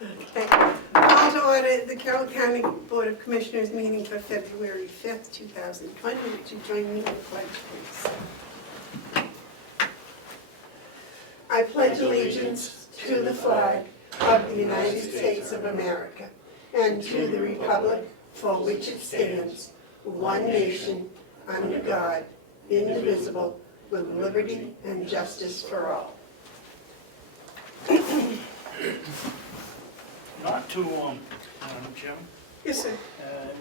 Okay. Call to order the Carroll County Board of Commissioners meeting for February 5th, 2020. Would you join me in the pledge, please? I pledge allegiance to the flag of the United States of America and to the republic for which it stands, one nation, under God, indivisible, with liberty and justice for all. Not to, Madam Chairman, Yes, sir.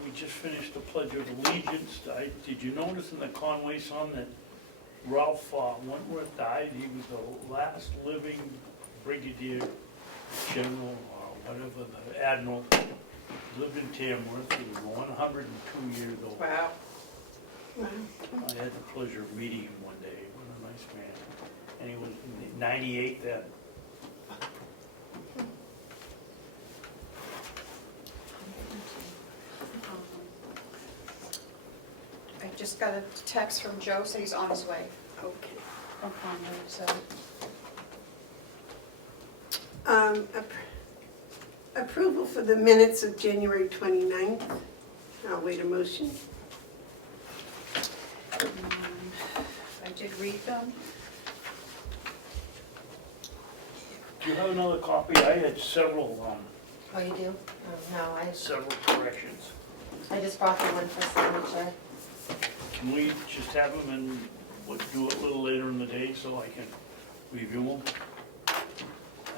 we just finished the Pledge of Allegiance. Did you notice in the Conway song that Ralph Wentworth died? He was the last living brigadier general or whatever, the admiral. Lived in Tamworth. He was 102 years old. Wow. Wow. I had the pleasure of meeting him one day. What a nice man. And he was 98 then. I just got a text from Joe, said he's on his way Okay. from Comeau, so. Approval for the minutes of January 29th. I'll wait a motion. I did read them. Do you have another copy? I had several, Oh, you do? No, several corrections. I just brought the one for signature. Can we just have them and do it a little later in the day so I can review them? I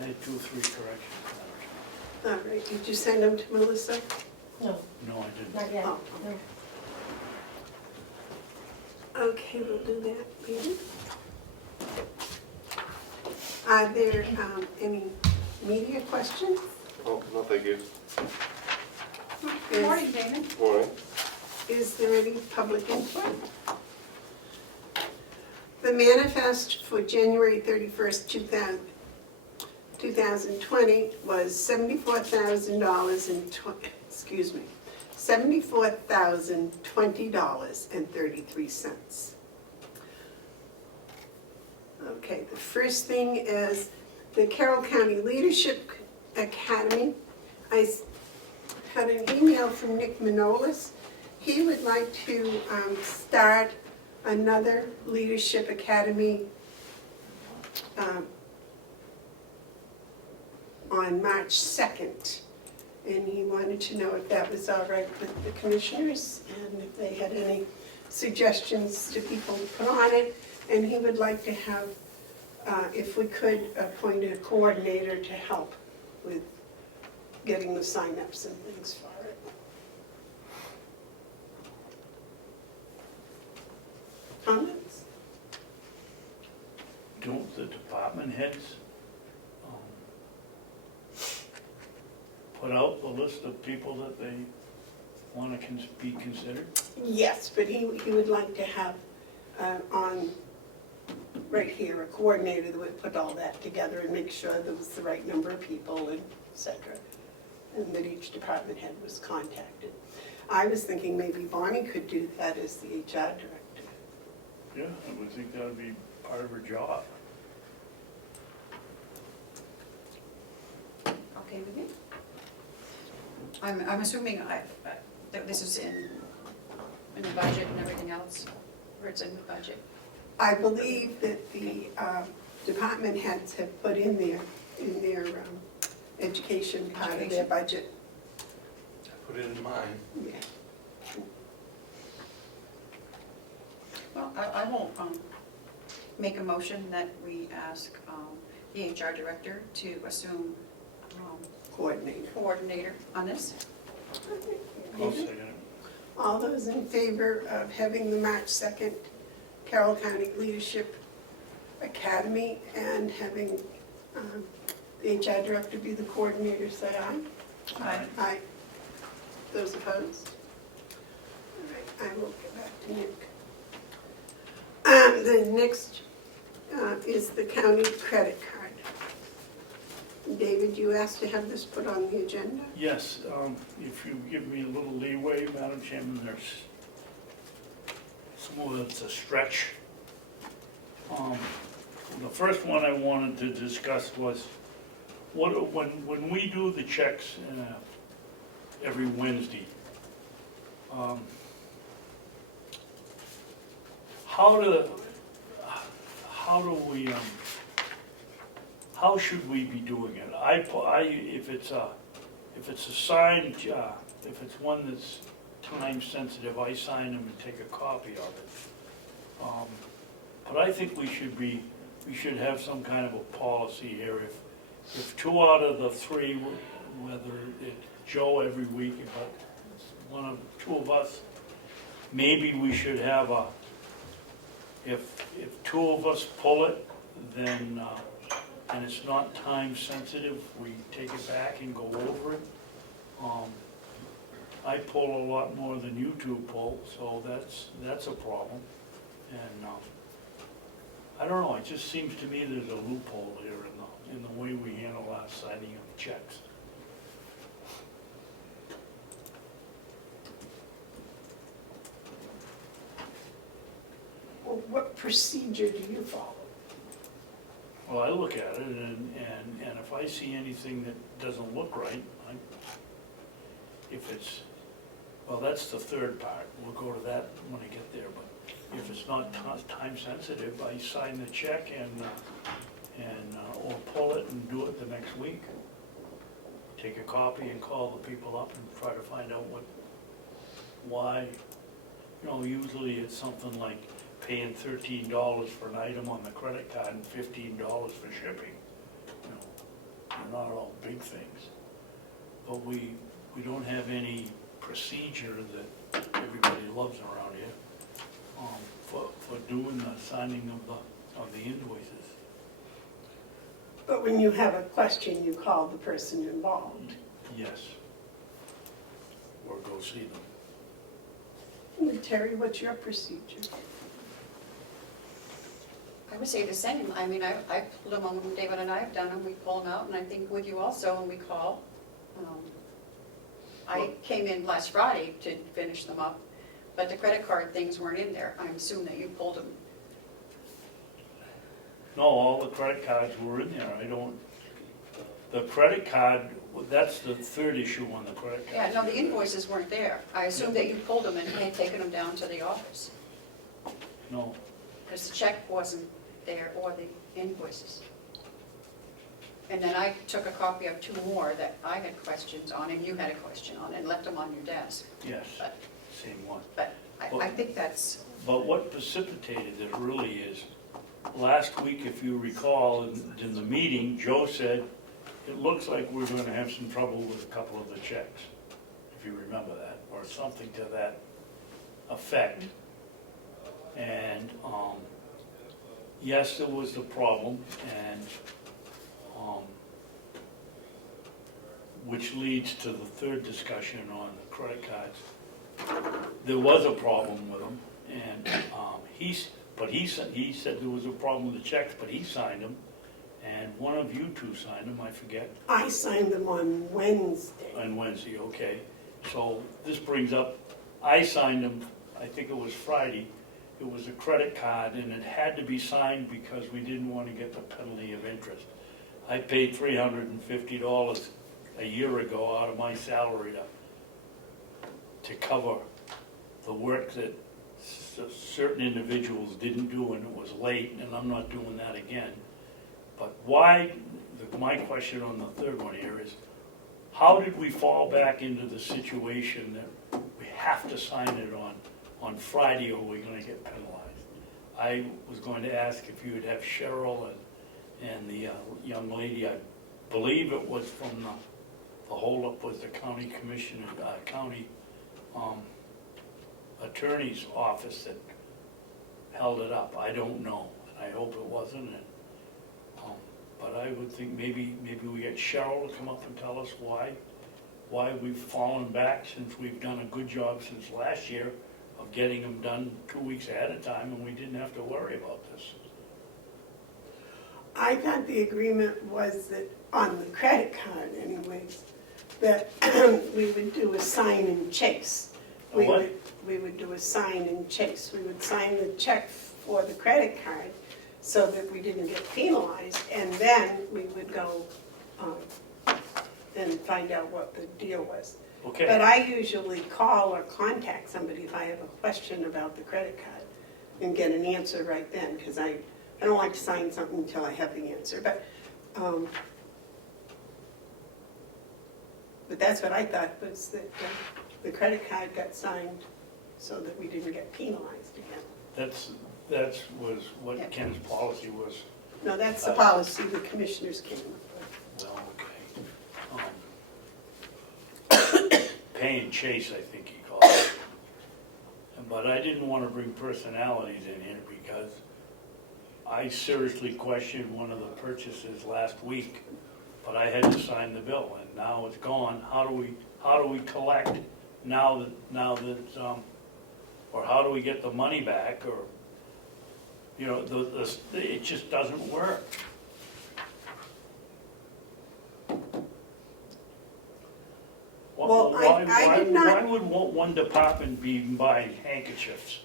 had 2 or 3 corrections. All right, did you send them to Melissa? No, No, I didn't. not yet. Oh, No. Okay, we'll do that, Peter. Are there any media questions? Oh, no, thank you. Good morning, Damon. Morning. Is there any public input? The manifest for January 31st, 2020 was $74,000 and $74,020.33. Okay, the first thing is the Carroll County Leadership Academy. I had an email from Nick Manolis. He would like to start another leadership academy on March 2nd. And he wanted to know if that was all right with the commissioners and if they had any suggestions to people to put on it. And he would like to have, if we could, appoint a coordinator to help with getting the sign-ups and things for it. Comments? Don't the department heads put out the list of people that they want to be considered? Yes, but he would like to have on, right here, a coordinator that would put all that together and make sure there was the right number of people and et cetera, and that each department head was contacted. I was thinking maybe Bonnie could do that as the HR director. Yeah, I would think that would be part of her job. Okay with you? I'm assuming that this is in the budget and everything else, or it's in the budget. I believe that the department heads have put in their education part of their budget. I put it in mine. Yeah. Well, I will make a motion that we ask the HR director to assume coordinator on this. I'll second it. All those in favor of having the March 2nd Carroll County Leadership Academy and having the HR director be the coordinator, say aye. Aye. Aye. Those opposed? All right, I will get back to Nick. The next is the county credit card. David, you asked to have this put on the agenda? Yes, if you give me a little leeway, Madam Chairman, there's some of it's a stretch. The first one I wanted to discuss was when we do the checks every Wednesday, how do we, how should we be doing it? If it's a signed, if it's one that's time sensitive, I sign them and take a copy of it. But I think we should have some kind of a policy here. If 2 out of the 3, whether it's Joe every week, but it's 2 of us, maybe we should have if 2 of us pull it, then, and it's not time sensitive, we take it back and go over it. I pull a lot more than you 2 pull, so that's a problem. And I don't know, it just seems to me there's a loophole here in the way we handle our signing of checks. Well, what procedure do you follow? Well, I look at it and if I see anything that doesn't look right, well, that's the third part. We'll go to that when I get there, but if it's not time sensitive, I sign the check or pull it and do it the next week. Take a copy and call the people up and try to find out why. Usually it's something like paying $13 for an item on the credit card and $15 for shipping. They're not all big things. But we don't have any procedure that everybody loves around here for doing the signing of the invoices. But when you have a question, you call the person involved. Yes. Or go see them. And Terry, what's your procedure? I would say the same. I mean, I pulled them on, David and I have done them, we pull them out, and I think with you also, and we call. I came in last Friday to finish them up, but the credit card things weren't in there. I assume that you pulled them. No, all the credit cards were in there. The credit card, that's the third issue on the credit card. Yeah, no, the invoices weren't there. I assume that you pulled them and had taken them down to the office, No, because the check wasn't there or the invoices. And then I took a copy of 2 more that I had questions on and you had a question on and left them on your desk. yes, But, same one. but I think that's, But what precipitated it really is, last week, if you recall, in the meeting, Joe said, it looks like we're gonna have some trouble with a couple of the checks, if you remember that, or something to that effect. And, yes, there was the problem, and, which leads to the third discussion on the credit cards. There was a problem with them, and he said there was a problem with the checks, but he signed them, and one of you 2 signed them, I forget. I signed them on Wednesday. On Wednesday, okay. So this brings up, I signed them, I think it was Friday. It was a credit card, and it had to be signed because we didn't want to get the penalty of interest. I paid $350 a year ago out of my salary to cover the work that certain individuals didn't do, and it was late, and I'm not doing that again. But my question on the third one here is, how did we fall back into the situation that we have to sign it on Friday or we're gonna get penalized? I was going to ask if you would have Cheryl and the young lady, I believe it was from the holdup was the county commissioner, county attorney's office that held it up. I don't know, and I hope it wasn't. But I would think maybe we get Cheryl to come up and tell us why we've fallen back, since we've done a good job since last year of getting them done 2 weeks ahead of time, and we didn't have to worry about this. I thought the agreement was that, on the credit card anyways, that we would do a sign and chase. A what? We would do a sign and chase. We would sign the check for the credit card so that we didn't get penalized, and then we would go and find out what the deal was. But Okay, I usually call or contact somebody if I have a question about the credit card and get an answer right then, because I don't like to sign something until I have the answer. But that's what I thought, was that the credit card got signed so that we didn't get penalized again. that's was what Ken's policy was. No, that's the policy the commissioners came up with. Well, okay. Paying Chase, I think he called it. But I didn't want to bring personalities in here because I seriously questioned one of the purchases last week, but I had to sign the bill, and now it's gone. How do we collect now that, or how do we get the money back, or, you know, it just doesn't work. Well, I did not- Why would one department be buying handkerchiefs?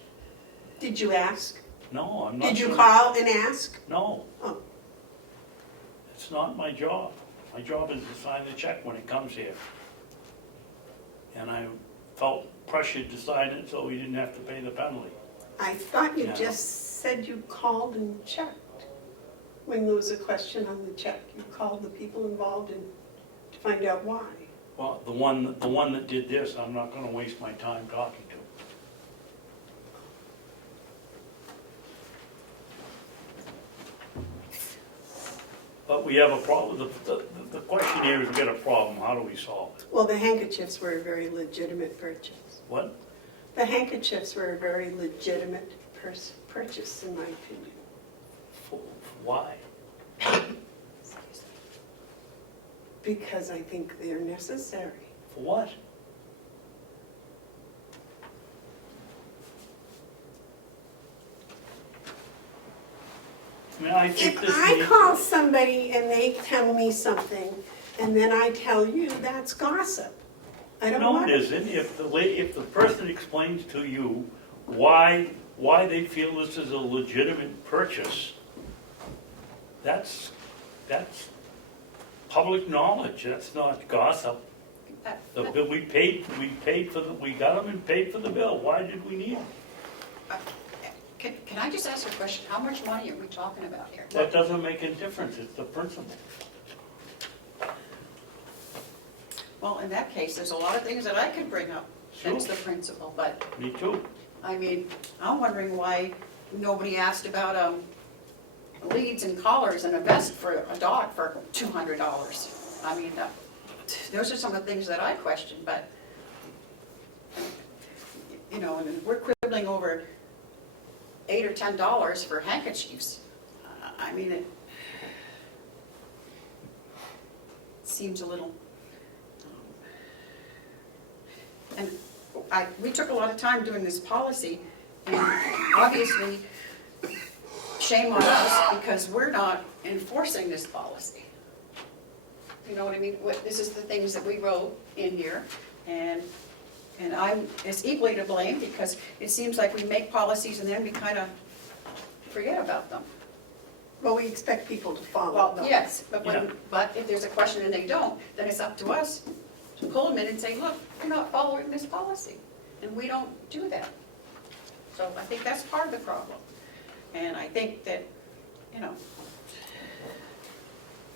Did you ask? No, I'm not. Did you sure. call and ask? No. Oh. It's not my job. My job is to sign the check when it comes here. And I felt pressured to sign it so we didn't have to pay the penalty. I thought you Yeah. just said you called and checked. When there was a question on the check, you called the people involved and to find out why. Well, the one that did this, I'm not gonna waste my time talking to. But we have a problem. The question here is, we got a problem. How do we solve it? Well, the handkerchiefs were a very legitimate purchase. What? The handkerchiefs were a very legitimate purchase, in my opinion. Why? Because I think they're necessary. For what? I mean, I think If this I needs- call somebody and they tell me something, and then I tell you, that's gossip. I don't No, want it isn't. If the person explains to you why they feel this is a legitimate purchase, that's public knowledge. That's not gossip. The bill, we got them and paid for the bill. Why did we need them? Can I just ask a question? How much money are we talking about here? That doesn't make a difference. It's the principle. Well, in that case, there's a lot of things that I could bring up. That's Sure. the principle, but, Me too. I mean, I'm wondering why nobody asked about leads and collars and a vest for a dog for $200. I mean, those are some of the things that I question, but, you know, and we're quibbling over $8 or $10 for handkerchiefs. I mean, it seems a little, and we took a lot of time doing this policy, and obviously, shame on us, because we're not enforcing this policy. You know what I mean? This is the things that we wrote in here, and I'm as equally to blame, because it seems like we make policies and then we kind of forget about them. Well, we expect people to follow. Well, them. yes, but Yeah. but if there's a question and they don't, then it's up to us to pull them in and say, look, you're not following this policy, and we don't do that. So I think that's part of the problem, and I think that, you know,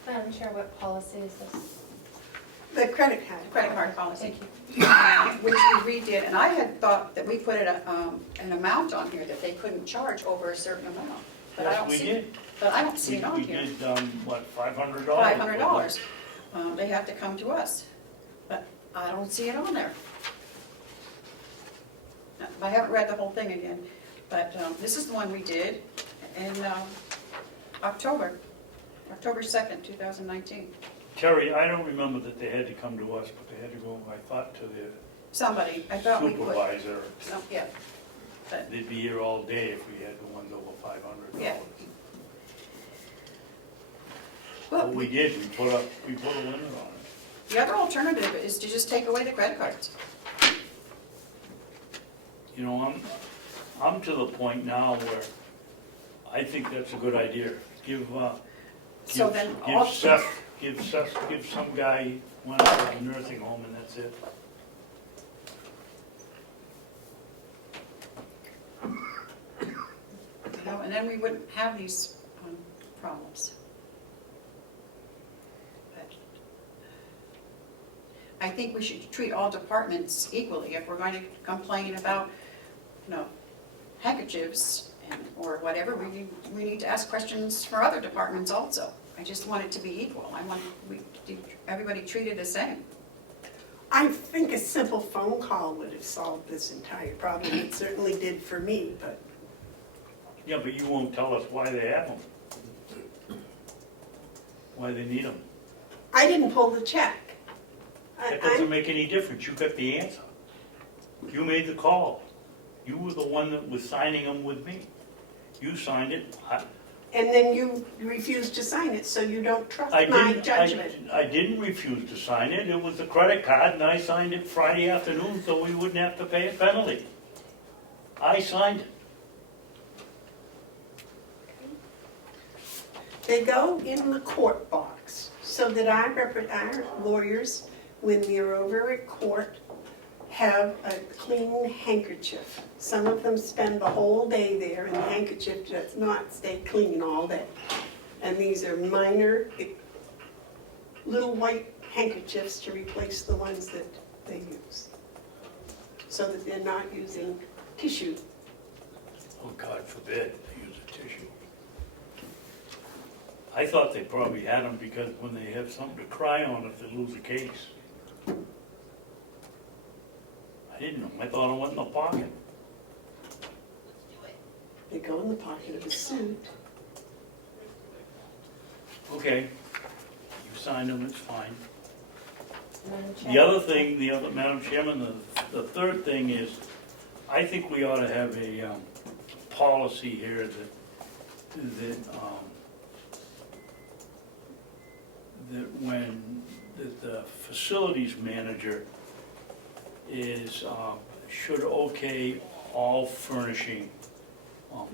Madam Chair, what policy is this? The credit card. credit card policy, Thank you. which we redid, and I had thought that we put an amount on here that they couldn't charge over a certain amount, but I Yes, don't we see, did. but I don't see it on We here. did, what, $500? $500. They have to come to us, but I don't see it on there. I haven't read the whole thing again, but this is the one we did in October 2nd, 2019. Terry, I don't remember that they had to come to us, but they had to go, I thought, to their Somebody, I thought we put, supervisor. no, yeah, but, They'd be here all day if we had the ones over $500. Yeah. What well, we did, we put a limit on it. the other alternative is to just take away the credit cards. You know, I'm to the point now where I think that's a good idea. Give So then all- Seth give some guy one out of a nursing home and that's it. You know, and then we wouldn't have these problems. But I think we should treat all departments equally. If we're going to complain about, you know, handkerchiefs or whatever, we need to ask questions for other departments also. I just want it to be equal. I want everybody treated the same. I think a simple phone call would have solved this entire problem. It certainly did for me, but Yeah, but you won't tell us why they have them. Why they need them. I didn't pull the check. That doesn't make any difference, you got the answer. You made the call. You were the one that was signing them with me. You signed it. And then you refused to sign it, so you don't trust I my didn't, judgment. I didn't refuse to sign it. It was a credit card and I signed it Friday afternoon so we wouldn't have to pay a penalty. I signed it. They go in the court box so that our lawyers, when they're over at court, have a clean handkerchief. Some of them spend the whole day there and the handkerchief does not stay clean all day. And these are minor, little white handkerchiefs to replace the ones that they use. So that they're not using tissue. Oh, God forbid they use a tissue. I thought they probably had them because when they have something to cry on if they lose a case. I didn't know. I thought it went in the pocket. They go in the pocket of a suit. Okay, you signed them, it's fine. Madam The Chair. other thing, Madam Chairman, the third thing is, I think we ought to have a policy here that when the facilities manager should okay all furnishing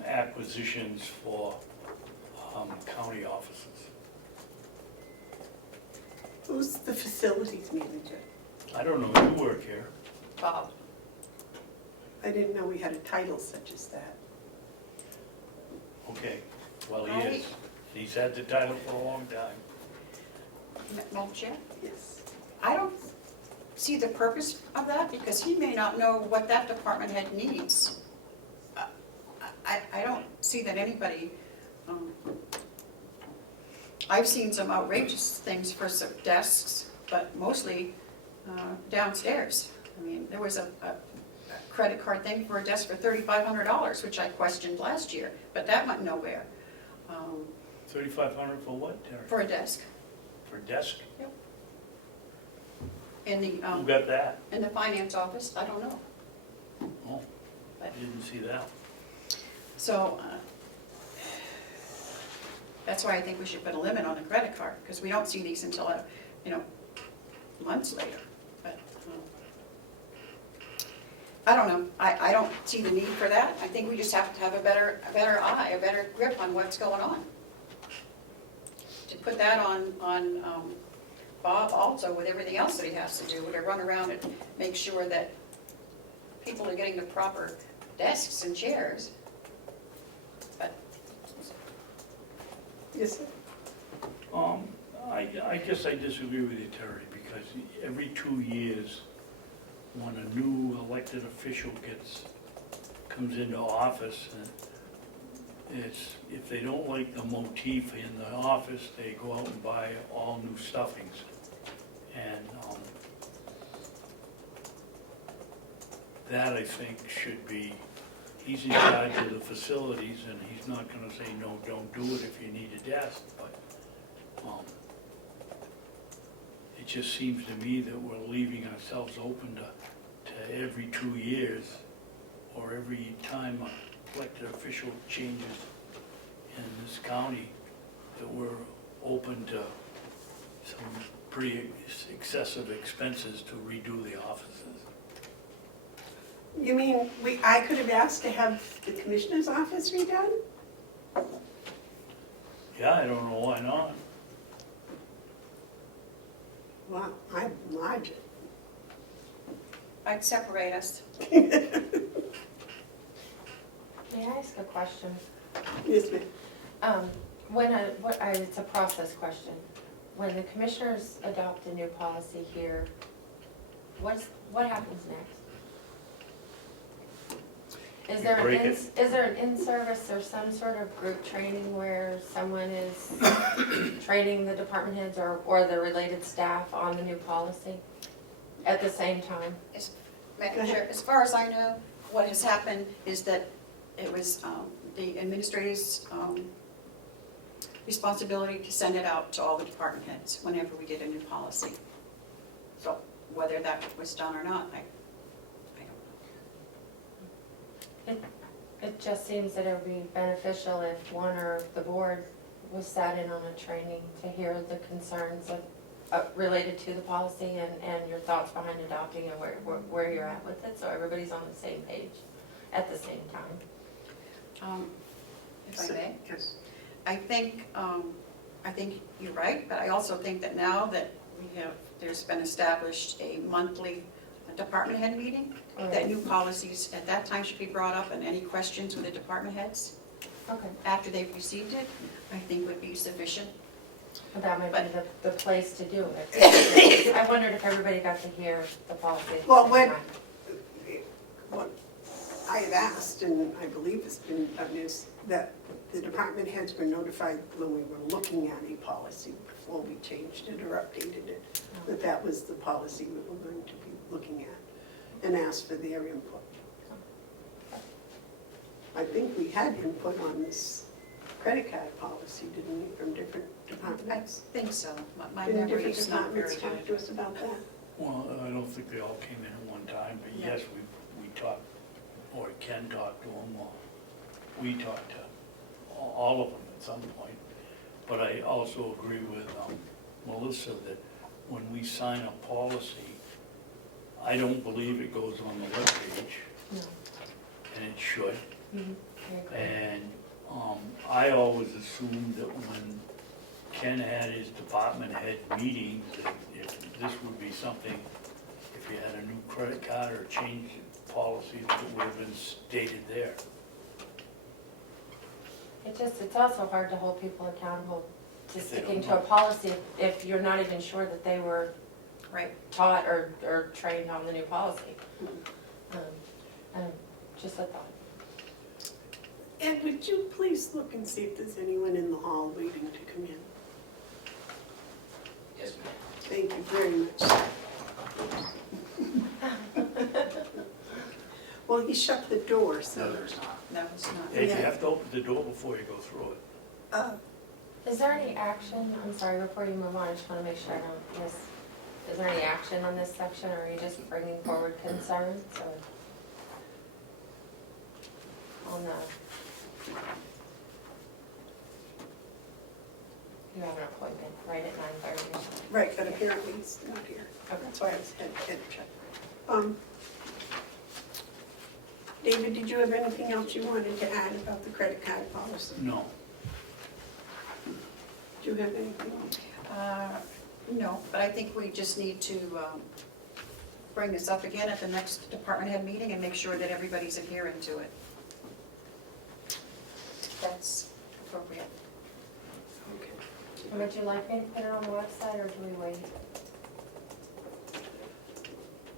acquisitions for county offices. Who's the facilities manager? I don't know, you work here. Bob, I didn't know we had a title such as that. Okay, well, he is. He's had the title for a long time. Madam Chair? Yes. I don't see the purpose of that because he may not know what that department head needs. I don't see that anybody, I've seen some outrageous things for some desks, but mostly downstairs. I mean, there was a credit card thing for a desk for $3,500, which I questioned last year, but that went nowhere. 3,500 for what, Terry? For a desk. For desk? In the, Who got that? in the finance office, I don't know. Oh, I didn't see that. So, that's why I think we should put a limit on the credit card, because we don't see these until, months later. But, I don't know, I don't see the need for that. I think we just have to have a better eye, a better grip on what's going on. To put that on Bob also with everything else that he has to do, to run around and make sure that people are getting the proper desks and chairs. But Yes, sir. I guess I disagree with you, Terry, because every 2 years, when a new elected official comes into office, and if they don't like the motif in the office, they go out and buy all new stuffings. And that, I think, should be, he's in charge of the facilities, and he's not gonna say, no, don't do it if you need a desk, but it just seems to me that we're leaving ourselves open to every 2 years, or every time an elected official changes in this county, that we're open to some pretty excessive expenses to redo the offices. You mean, I could have asked to have the commissioner's office redone? Yeah, I don't know why not. Wow, I enlarge it. I'd separate us. May I ask a question? Yes, ma'am. It's a process question. When the commissioners adopt a new policy here, what happens next? Is You there break it. is there an in-service or some sort of group training where someone is training the department heads or the related staff on the new policy at the same time? Madam Chair, as far as I know, what has happened is that it was the administrator's responsibility to send it out to all the department heads whenever we did a new policy. So whether that was done or not, I don't know. It just seems that it would be beneficial if one or the board was sat in on a training to hear the concerns related to the policy and your thoughts behind adopting and where you're at with it, so everybody's on the same page at the same time. If I may? Yes. I think you're right, but I also think that now that there's been established a monthly department head meeting, that new policies at that time should be brought up, and any questions with the department heads Okay, after they've received it, I think would be sufficient. well, that might be the place to do it. I wondered if everybody got to hear the policy at the Well, same when- time. What I have asked, and I believe it's been done, is that the department heads were notified when we were looking at a policy before we changed it or updated it, that was the policy we were going to be looking at, and asked for their input. I think we had input on this credit card policy, didn't we, from different departments? I think so. My Didn't memory different is not departments very talk to good. us about that? Well, I don't think they all came in at one time, but No. yes, we talked, or Ken talked to them, or we talked to all of them at some point. But I also agree with Melissa that when we sign a policy, I don't believe it goes on the webpage, No. and it should. Mhm, I agree. And I always assumed that when Ken had his department head meeting, that if this would be something, if you had a new credit card or changed policy, that it would have been stated there. It's also hard to hold people accountable to If they sticking don't to a know. policy if you're not even sure that they were Right. taught or trained on the new policy. Just a thought. Ed, would you please look and see if there's anyone in the hall waiting to come in? Yes, ma'am. Thank you very much. Well, he shut the door, No, so. there's not. That was not. Hey, you Yeah. have to open the door before you go through it. Is there any action, I'm sorry, before you move on, I just want to make sure I don't miss, is there any action on this section, or are you just bringing forward concerns, or? On the, you have an appointment right at 9:30 or something? Right, but apparently he's not here. Okay. That's why I was had to check. David, did you have anything else you wanted to add about the credit card policy? No. Do you have anything? No, but I think we just need to bring this up again at the next department head meeting and make sure that everybody's adhering to it. That's appropriate. Okay. And would you like me to put it on the website, or do we wait?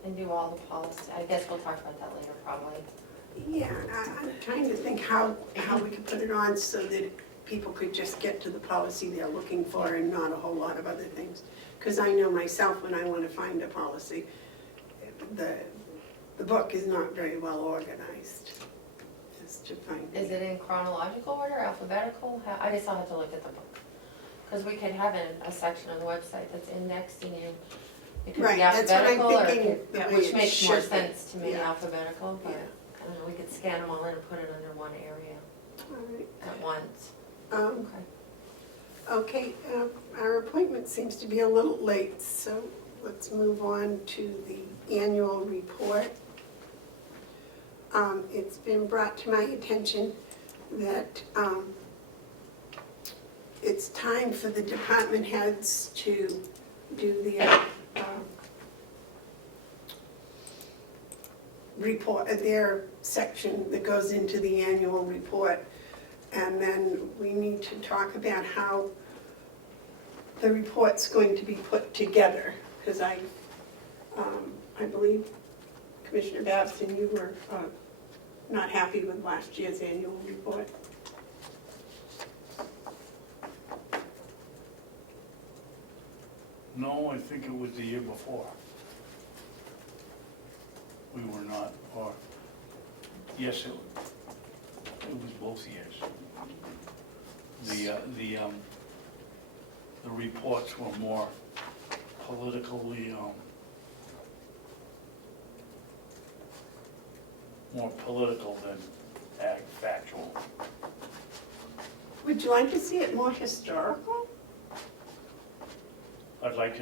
And do all the policy, I guess we'll talk about that later, probably. Yeah, I'm trying to think how we could put it on so that people could just get to the policy they're looking for and not a whole lot of other things. Because I know myself, when I want to find a policy, the book is not very well organized. As to find Is it in chronological order, alphabetical? I guess I'll have to look at the book. Because we could have a section on the website that's indexing and it could Right, be that's what I'm alphabetical, or thinking, it the could- way which it makes more should be. sense to me, Yeah. alphabetical, but Yeah. I don't know, we could scan them all in and put it under one area All right. at once. Um, Okay. Okay, our appointment seems to be a little late, so let's move on to the annual report. It's been brought to my attention that it's time for the department heads to do their report, their section that goes into the annual report. And then we need to talk about how the report's going to be put together, because I believe Commissioner Babson, you were not happy with last year's annual report. No, I think it was the year before. We were not, or, yes, it was both years. The reports were more politically, more political than factual. Would you like to see it more historical? I'd like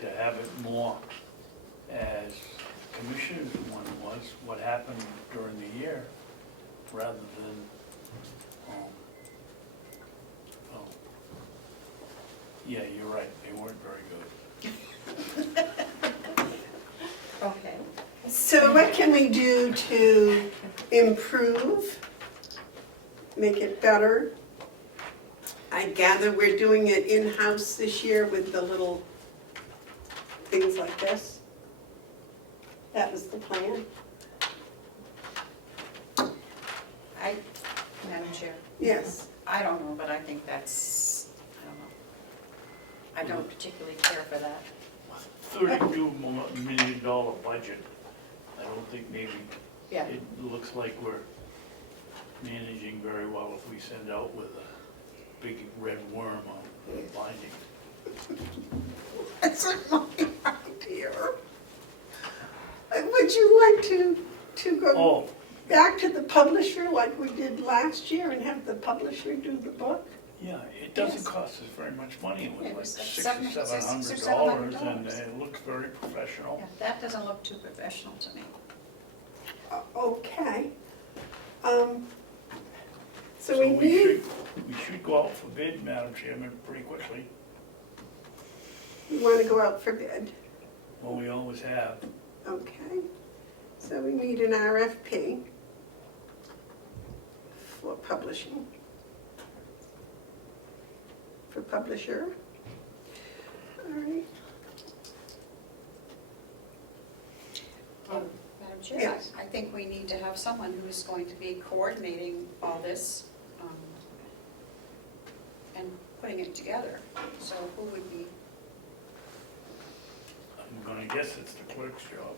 to have it more as commissioners one was, what happened during the year, rather than, oh, yeah, you're right, they weren't very good. Okay. So what can we do to improve, make it better? I gather we're doing it in-house this year with the little things like this. That was the plan? Madam Chair, Yes. I don't know, but I think that's, I don't know. I don't particularly care for that. $32 million budget, I don't think maybe, Yeah. it looks like we're managing very well if we send out with a big red worm on binding. That's not my idea. Would you like to go Oh, back to the publisher like we did last year and have the publisher do the book? yeah, it doesn't Yes. cost us very much money, it It was was like like $600 or $700, and it looks very professional. Yeah, that doesn't look too professional to me. Okay. So we need, We should go out for bid, Madam Chairman, pretty quickly. we want to go out for bid. Well, we always have. Okay. So we need an RFP for publishing. For publisher. All right. Madam Chair, Yes. I think we need to have someone who's going to be coordinating all this and putting it together. So who would be? I'm gonna guess it's the clerk's job.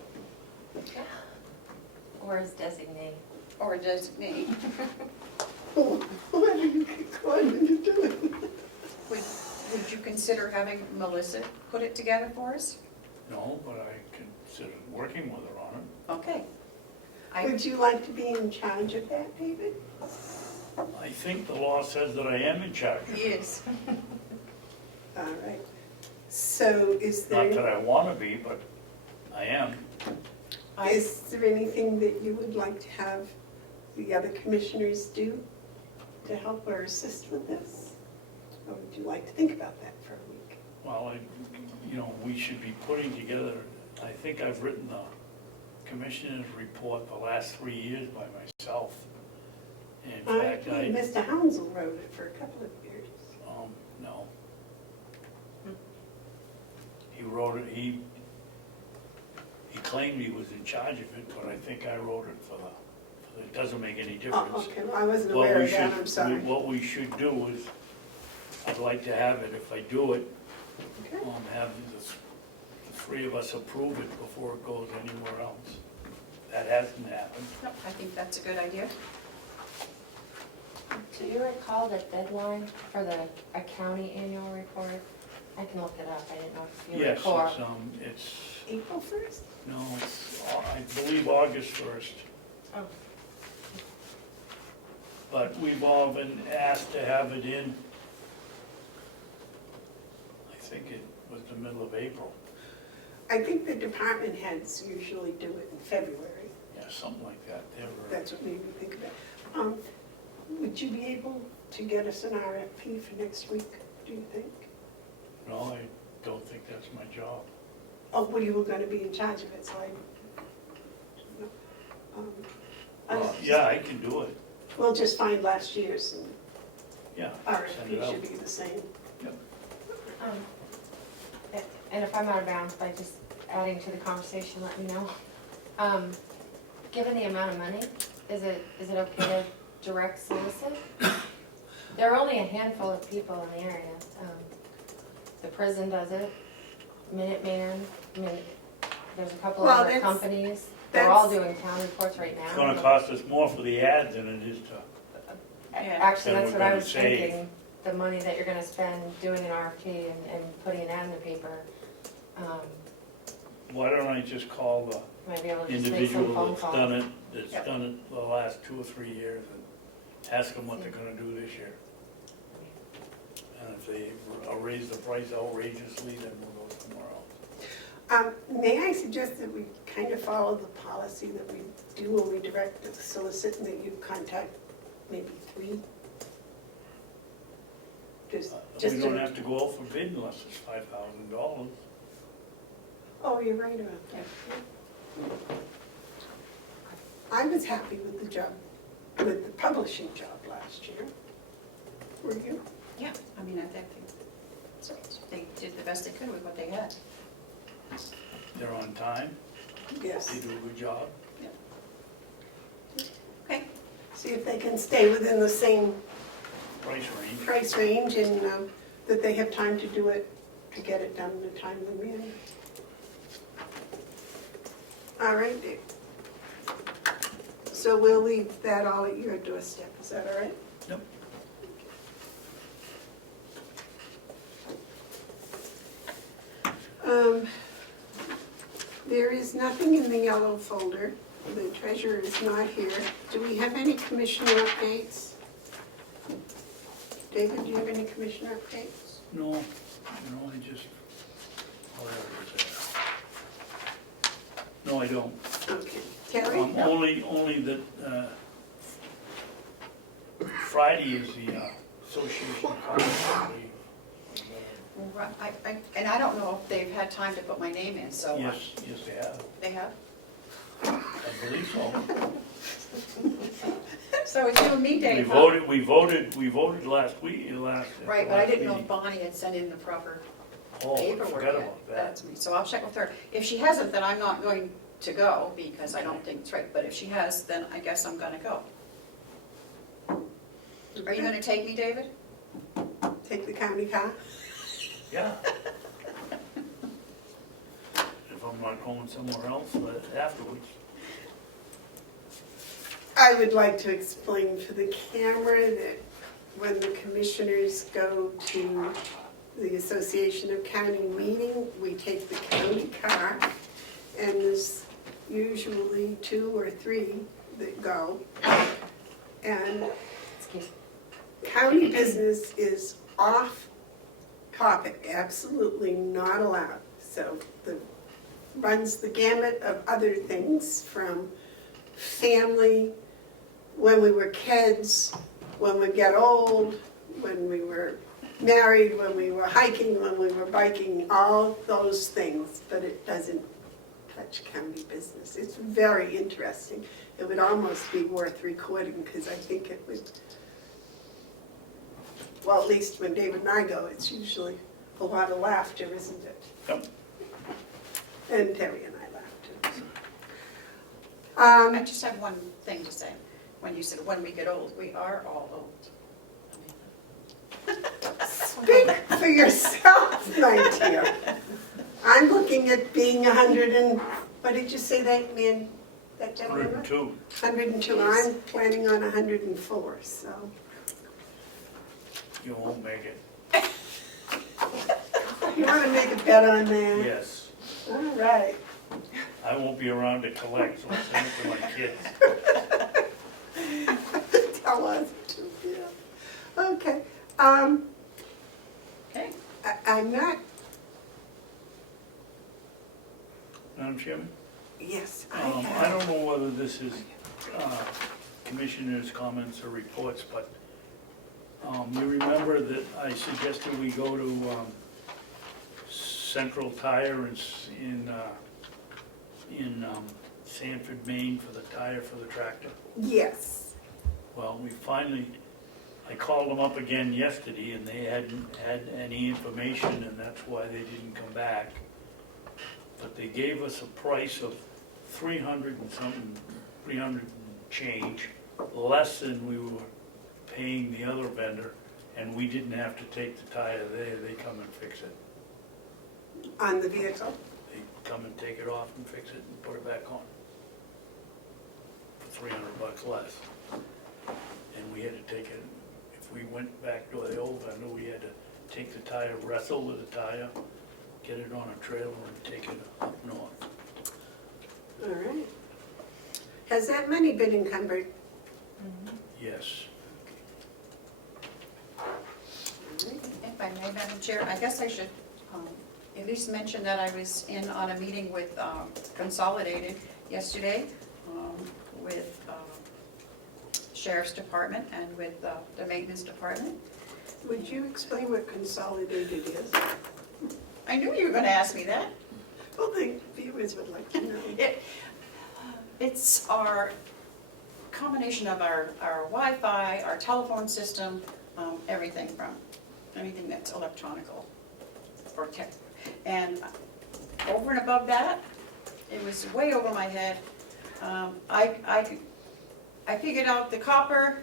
Or as designate. Or a designee? Whatever you can coordinate to do it. Would you consider having Melissa put it together for us? No, but I considered working with her on it. Okay. Would you like to be in charge of that, David? I think the law says that I am in charge of it. Yes. All right. So is Not that there, I wanna be, but I am. is there anything that you would like to have the other commissioners do to help or assist with this? Or would you like to think about that for a week? Well, we should be putting together, I think I've written the commissioner's report the last 3 years by myself. In fact, Mr. Hounsel wrote it for a couple of years. No. He wrote it, he claimed he was in charge of it, but I think I wrote it it doesn't make any difference. Oh, okay, well, I wasn't What aware we of that, should- I'm sorry. What we should do is, I'd like to have it, if I do it, Okay. have the three of us approve it before it goes anywhere else. That hasn't happened. No, I think that's a good idea. Do you recall the deadline for a county annual report? I can look it up, I didn't know if you Yes, recall. it's, April 1st? no, it's, I believe August 1st. Oh. But we've all been asked to have it in, I think it was the middle of April, I think the department heads usually do it in February. yeah, something like that. They were, That's what made me think of it. Would you be able to get us an RFP for next week, do you think? no, I don't think that's my job. we were gonna be in charge of it, so I was just- Yeah, I can do it, we'll just find last year's and yeah. Send it RFP out. should be the same. And if I'm out of bounds by just adding to the conversation, let me know. Given the amount of money, is it okay to direct solicit? There are only a handful of people in the area. The prison does it, Minuteman, there's a couple Well, other that's- companies. They're all that's- doing town reports right now. It's gonna cost us more for the ads than it is to, Actually, Then that's we're what I gonna was save. thinking, the money that you're gonna spend doing an RFP and putting an ad in the paper. why don't I just call the Might be able to just make some individual phone that's calls. done it, that's Yep. done it the last 2 or 3 years, and ask them what they're gonna do this year. And if they raise the price outrageously, then we'll go somewhere else. May I suggest that we kind of follow the policy that we do when we direct the solicit, and that you contact maybe 3? Just We don't to- have to go out for bid unless it's $5,000. Oh, you're right about that. I was happy with the job, with the publishing job last year. Were you? Yeah, I mean, I think they did the best they could with what they had. They're on time, Yes. they do a good job. Okay, See if they can stay within the same Price range. price range, and that they have time to do it, to get it done in a timely manner. All right, Dave. So we'll leave that all at your doorstep, is that all right? Yep. There is nothing in the yellow folder. The treasurer is not here. Do we have any commissioner updates? David, do you have any commissioner updates? No, I just, whatever it is. No, I don't. Okay. Terry? Only that, Friday is the association conference, I believe. and I don't know if they've had time to put my name in, so. Yes, they have, They have? I believe so. So it's you and me, We Dave, huh? voted last week, Right, but I didn't know meeting. if Bonnie had sent in the proper Oh, I paperwork forgot yet. about that. That's me, so I'll check with her. If she hasn't, then I'm not going to go, because I don't think it's right, but if she has, then I guess I'm gonna go. Are you gonna take me, David? Take the county car? Yeah. If I'm not going somewhere else afterwards. I would like to explain for the camera that when the commissioners go to the Association of County meeting, we take the county car, and there's usually 2 or 3 that go. And Excuse me. county business is off topic, absolutely not allowed. So runs the gamut of other things, from family, when we were kids, when we get old, when we were married, when we were hiking, when we were biking, all those things, but it doesn't touch county business. It's very interesting. It would almost be worth recording, because I think it would, well, at least when David and I go, it's usually a lot of laughter, isn't it? Yep. And Terry and I laugh too. I just have one thing to say. When you said, when we get old, we are all old. Speak for yourself, my dear. I'm looking at being 100 and, what did you say that man, that gentleman? 102. 102, I'm planning on 104, so. You won't make it. You want to make a bet on that? Yes. All right. I won't be around to collect, so I'll send it to my kids. Tell us. Yeah. Okay. Okay. I'm not, Madam Chairman? yes, I don't know whether this is commissioners' comments or reports, but you remember that I suggested we go to Central Tire in Sanford, Maine for the tire for the tractor? Yes. Well, I called them up again yesterday and they hadn't had any information and that's why they didn't come back. But they gave us a price of 300 and something, 300 and change, less than we were paying the other vendor, and we didn't have to take the tire there, they come and fix it. On the vehicle? They come and take it off and fix it and put it back on. For $300 less. And we had to take it, if we went back to the old vendor, we had to take the tire, wrestle with the tire, get it on a trailer and take it up north. All right. Has that money been encumbered? Yes. If I may, Madam Chair, I guess I should at least mention that I was in on a meeting with Consolidated yesterday with Sheriff's Department and with the Maintenance Department. Would you explain what Consolidated is? I knew you were going to ask me that. Well, the viewers would like to know. It's our combination of our Wi-Fi, our telephone system, everything that's electronical or tech. And over and above that, it was way over my head. I figured out the copper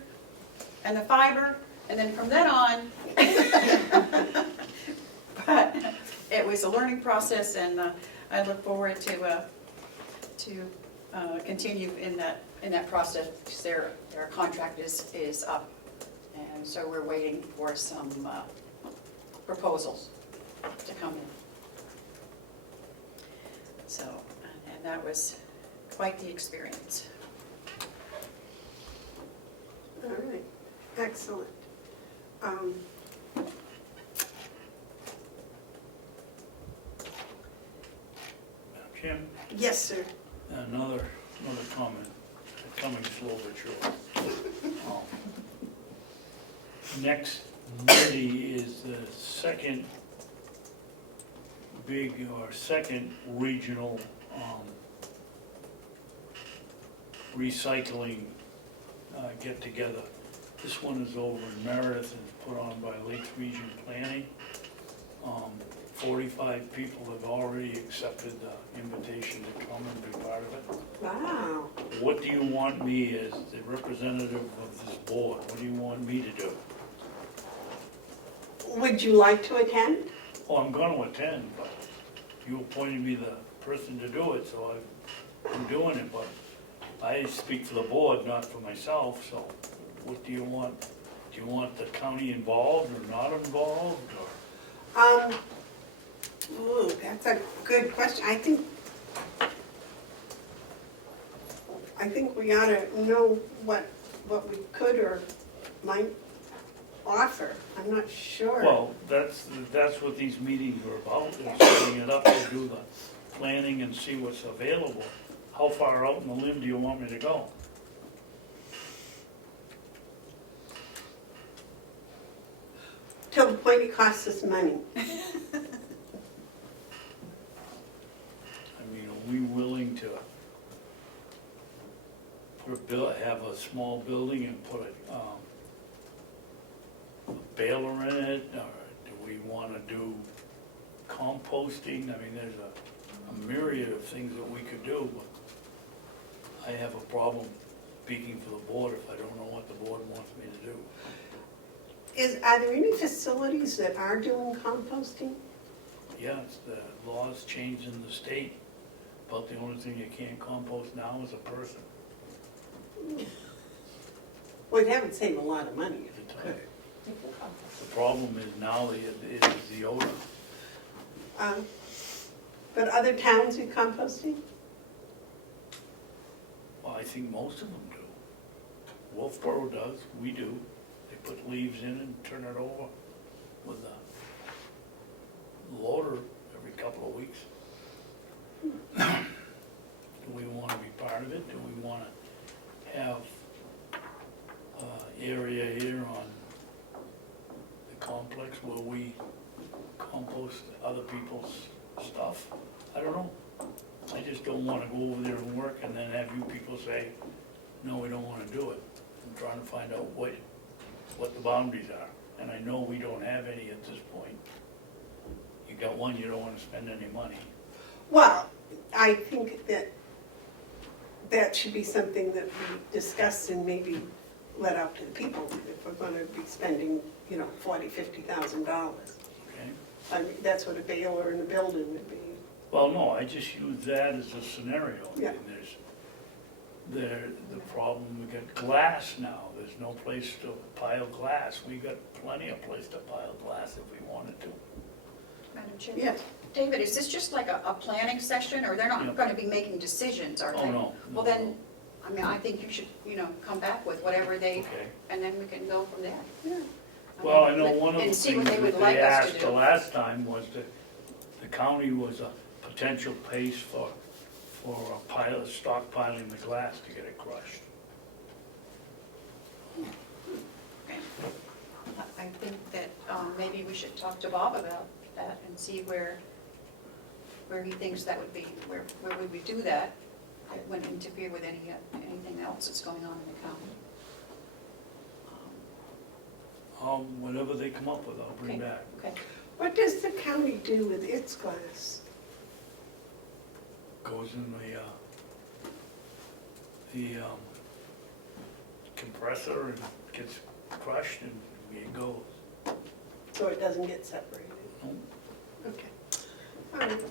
and the fiber, and then from then on, but it was a learning process, and I look forward to continue in that process, because their contract is up, and so we're waiting for some proposals to come in. So, and that was quite the experience. All right, excellent. Jim, Yes, sir. another comment, coming slow but sure. Next Monday is the second regional recycling get-together. This one is over in Meredith and is put on by Lakes Region Planning. 45 people have already accepted the invitation to come and be part of it. Wow. What do you want me, as the representative of this board, what do you want me to do? Would you like to attend? Oh, I'm gonna attend, but you appointed me the person to do it, so I'm doing it, but I speak for the board, not for myself, so what do you want? Do you want the county involved or not involved, or? Ooh, that's a good question. I think we ought to know what we could or might offer. I'm not sure. Well, that's what these meetings are about, is setting it up to do the planning and see what's available. How far out in the limb do you want me to go? Till the point it costs us money. I mean, are we willing to have a small building and put a baler in it, or do we want to do composting? I mean, there's a myriad of things that we could do, but I have a problem speaking for the board if I don't know what the board wants me to do. Are there any facilities that are doing composting? Yeah, it's the laws changed in the state, but the only thing you can't compost now is a person. Well, that would save a lot of money. At the time. The problem is now is the odor. But other towns do composting? Well, I think most of them do. Wolfboro does, we do. They put leaves in and turn it over with a loader every couple of weeks. Do we want to be part of it? Do we want to have area here on the complex where we compost post other people's stuff. I don't know. I just don't wanna go over there and work and then have you people say, no, we don't wanna do it. I'm trying to find out what the boundaries are, and I know we don't have any at this point. You got one, you don't wanna spend any money. Well, I think that that should be something that we discuss and maybe let out to the people if we're gonna be spending, you know, $40,000-$50,000. Okay? I mean, that's what a baler in a building would be. Well, no, I just use that as a scenario. I Yeah. mean, the problem, we got glass now, there's no place to pile glass. We got plenty of place to pile glass if we wanted to. Madam Chair? Yes. David, is this just like a planning session, or they're Yeah. not gonna be making decisions, are they? Oh, no. Well, then, I mean, I think you should, you know, come back with whatever they, Okay. and then we can go from there. Yeah. Well, I mean, know one of the and see things what they would that like they us to asked the do. last time was that the county was a potential place for a pile, stockpiling the glass to get it crushed. Okay. I think that maybe we should talk to Bob about that and see where he thinks that would be, where would we do that? That wouldn't interfere with anything else that's going on in the county. Whatever they come up with, I'll bring Okay. back. Okay. What does the county do with its glass? Goes in the compressor and gets crushed and it goes. So it doesn't get separated? No, Okay. All right.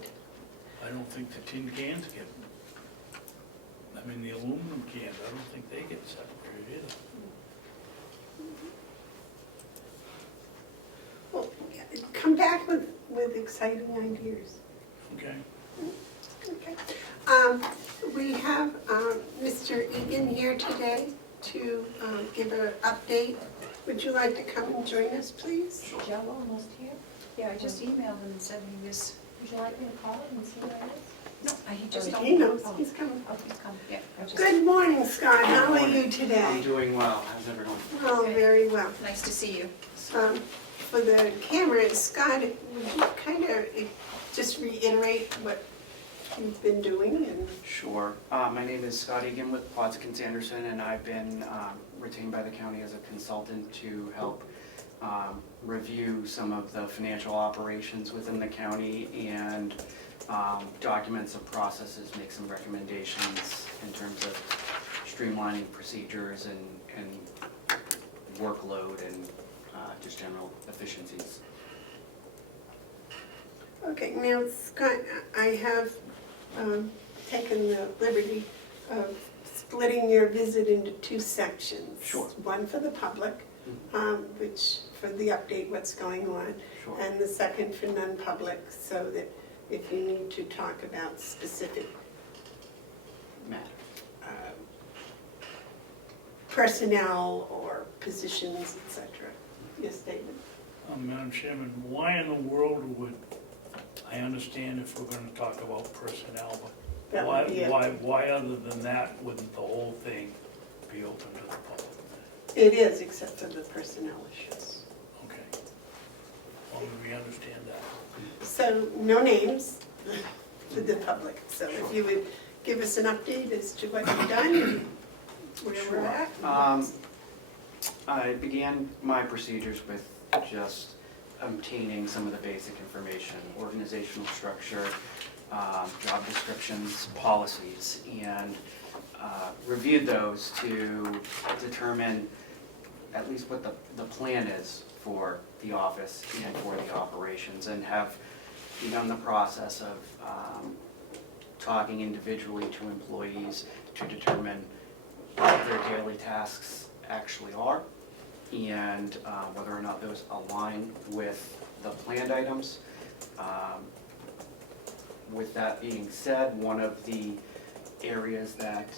I don't think the tin cans get, I mean, the aluminum cans, I don't think they get separated either. Well, come back with exciting ideas. Okay. Okay. We have Mr. Egan here today to give an update. Would you like to come and join us, please? Joe almost here. Yeah, I just emailed him and said he was, Would you like me to call him and see where it is? no, he just Oh, told He me. knows, he's coming. Oh, he's come, yeah. I just- Good morning, Scott. How are you I'm today? doing well. How's everyone? Oh, very well. Nice to see you. For the camera, Scott, would you kind of just reiterate what you've been doing and Sure. My name is Scott Egan with Plotkin Sanderson, and I've been retained by the county as a consultant to help review some of the financial operations within the county and documents of processes, make some recommendations in terms of streamlining procedures and workload and just general efficiencies. Okay, now, Scott, I have taken the liberty of splitting your visit into two sections. Sure. One for the public, which, for the update what's going on, Sure. and the second for non-public, so that if you need to talk about specific Matt. personnel or positions, etc. Yes, David? Madam Chairman, why in the world would, I understand if we're gonna talk about personnel, but That why, would be it. why other than that wouldn't the whole thing be open to the public? It is, except for the personnel issues. Okay. Well, we understand that. So, no names for the public, so if you would give us an update as to what you've done and where we're at. I began my procedures with just obtaining some of the basic information, organizational structure, job descriptions, policies, and reviewed those to determine at least what the plan is for the office and for the operations, and have begun the process of talking individually to employees to determine what their daily tasks actually are, and whether or not those align with the planned items. With that being said, one of the areas that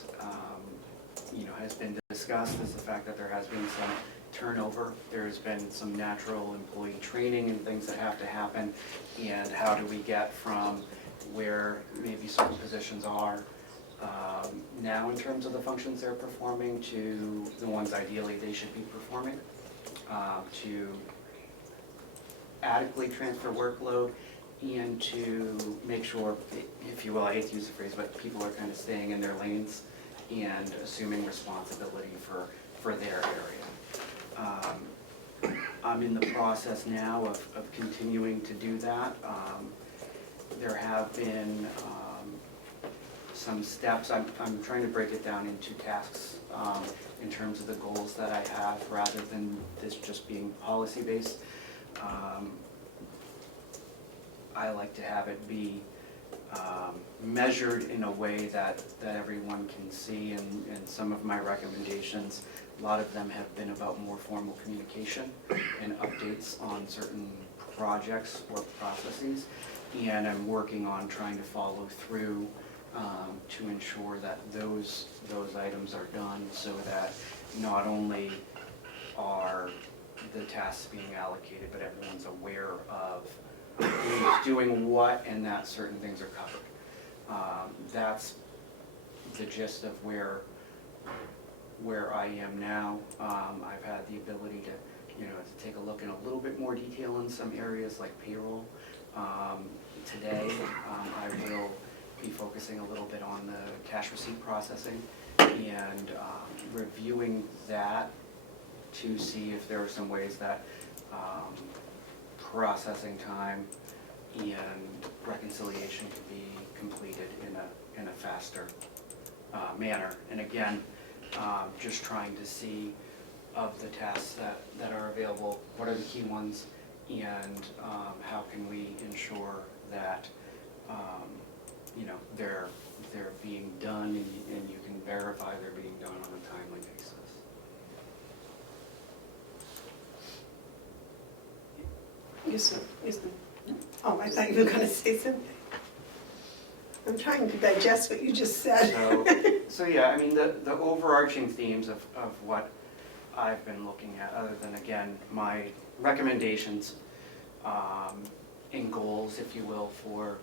has been discussed is the fact that there has been some turnover. There's been some natural employee training and things that have to happen, and how do we get from where maybe certain positions are now in terms of the functions they're performing to the ones ideally they should be performing, to adequately transfer workload and to make sure, if you will, I hate to use the phrase, but people are kind of staying in their lanes and assuming responsibility for their area. I'm in the process now of continuing to do that. There have been some steps. I'm trying to break it down into tasks in terms of the goals that I have rather than this just being policy-based. I like to have it be measured in a way that everyone can see, and some of my recommendations, a lot of them have been about more formal communication and updates on certain projects or processes, and I'm working on trying to follow through to ensure that those items are done so that not only are the tasks being allocated, but everyone's aware of who's doing what and that certain things are covered. That's the gist of where I am now. I've had the ability to take a look in a little bit more detail in some areas like payroll. Today, I will be focusing a little bit on the cash receipt processing and reviewing that to see if there are some ways that processing time and reconciliation can be completed in a faster manner. And again, just trying to see of the tasks that are available, what are the key ones, and how can we ensure that they're being done and you can verify they're being done on a timely basis. Yes, ma'am. Oh, I thought you were gonna say something. I'm trying to digest what you just said. So yeah, I mean, the overarching themes of what I've been looking at, other than, again, my recommendations and goals, if you will, for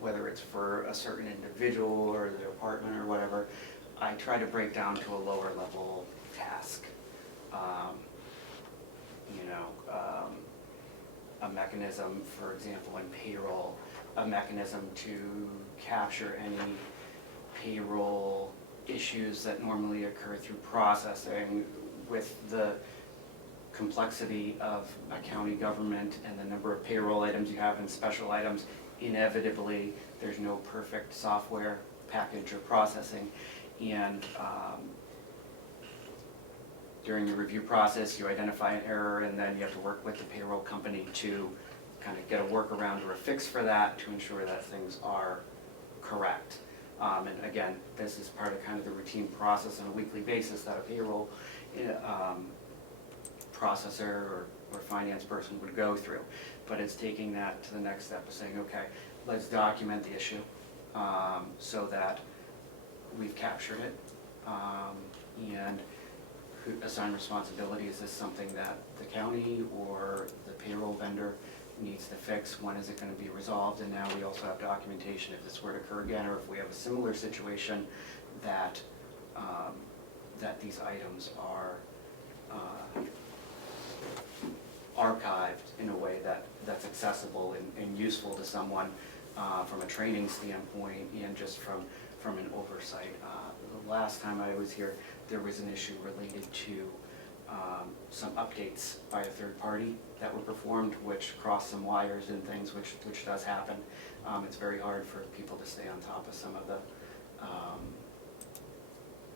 whether it's for a certain individual or their department or whatever, I try to break down to a lower level task. A mechanism, for example, in payroll, a mechanism to capture any payroll issues that normally occur through processing. With the complexity of a county government and the number of payroll items you have and special items, inevitably there's no perfect software package or processing. And during the review process, you identify an error, and then you have to work with the payroll company to kind of get a workaround or a fix for that to ensure that things are correct. And again, this is part of kind of the routine process on a weekly basis that a payroll processor or finance person would go through. But it's taking that to the next step of saying, okay, let's document the issue so that we've captured it and assign responsibility. Is this something that the county or the payroll vendor needs to fix? When is it going to be resolved? And now we also have documentation if this were to occur again, or if we have a similar situation that that these items are archived in a way that's accessible and useful to someone from a training standpoint and just from an oversight. The last time I was here, there was an issue related to some updates by a third party that were performed, which crossed some wires and things, which does happen. It's very hard for people to stay on top of some of the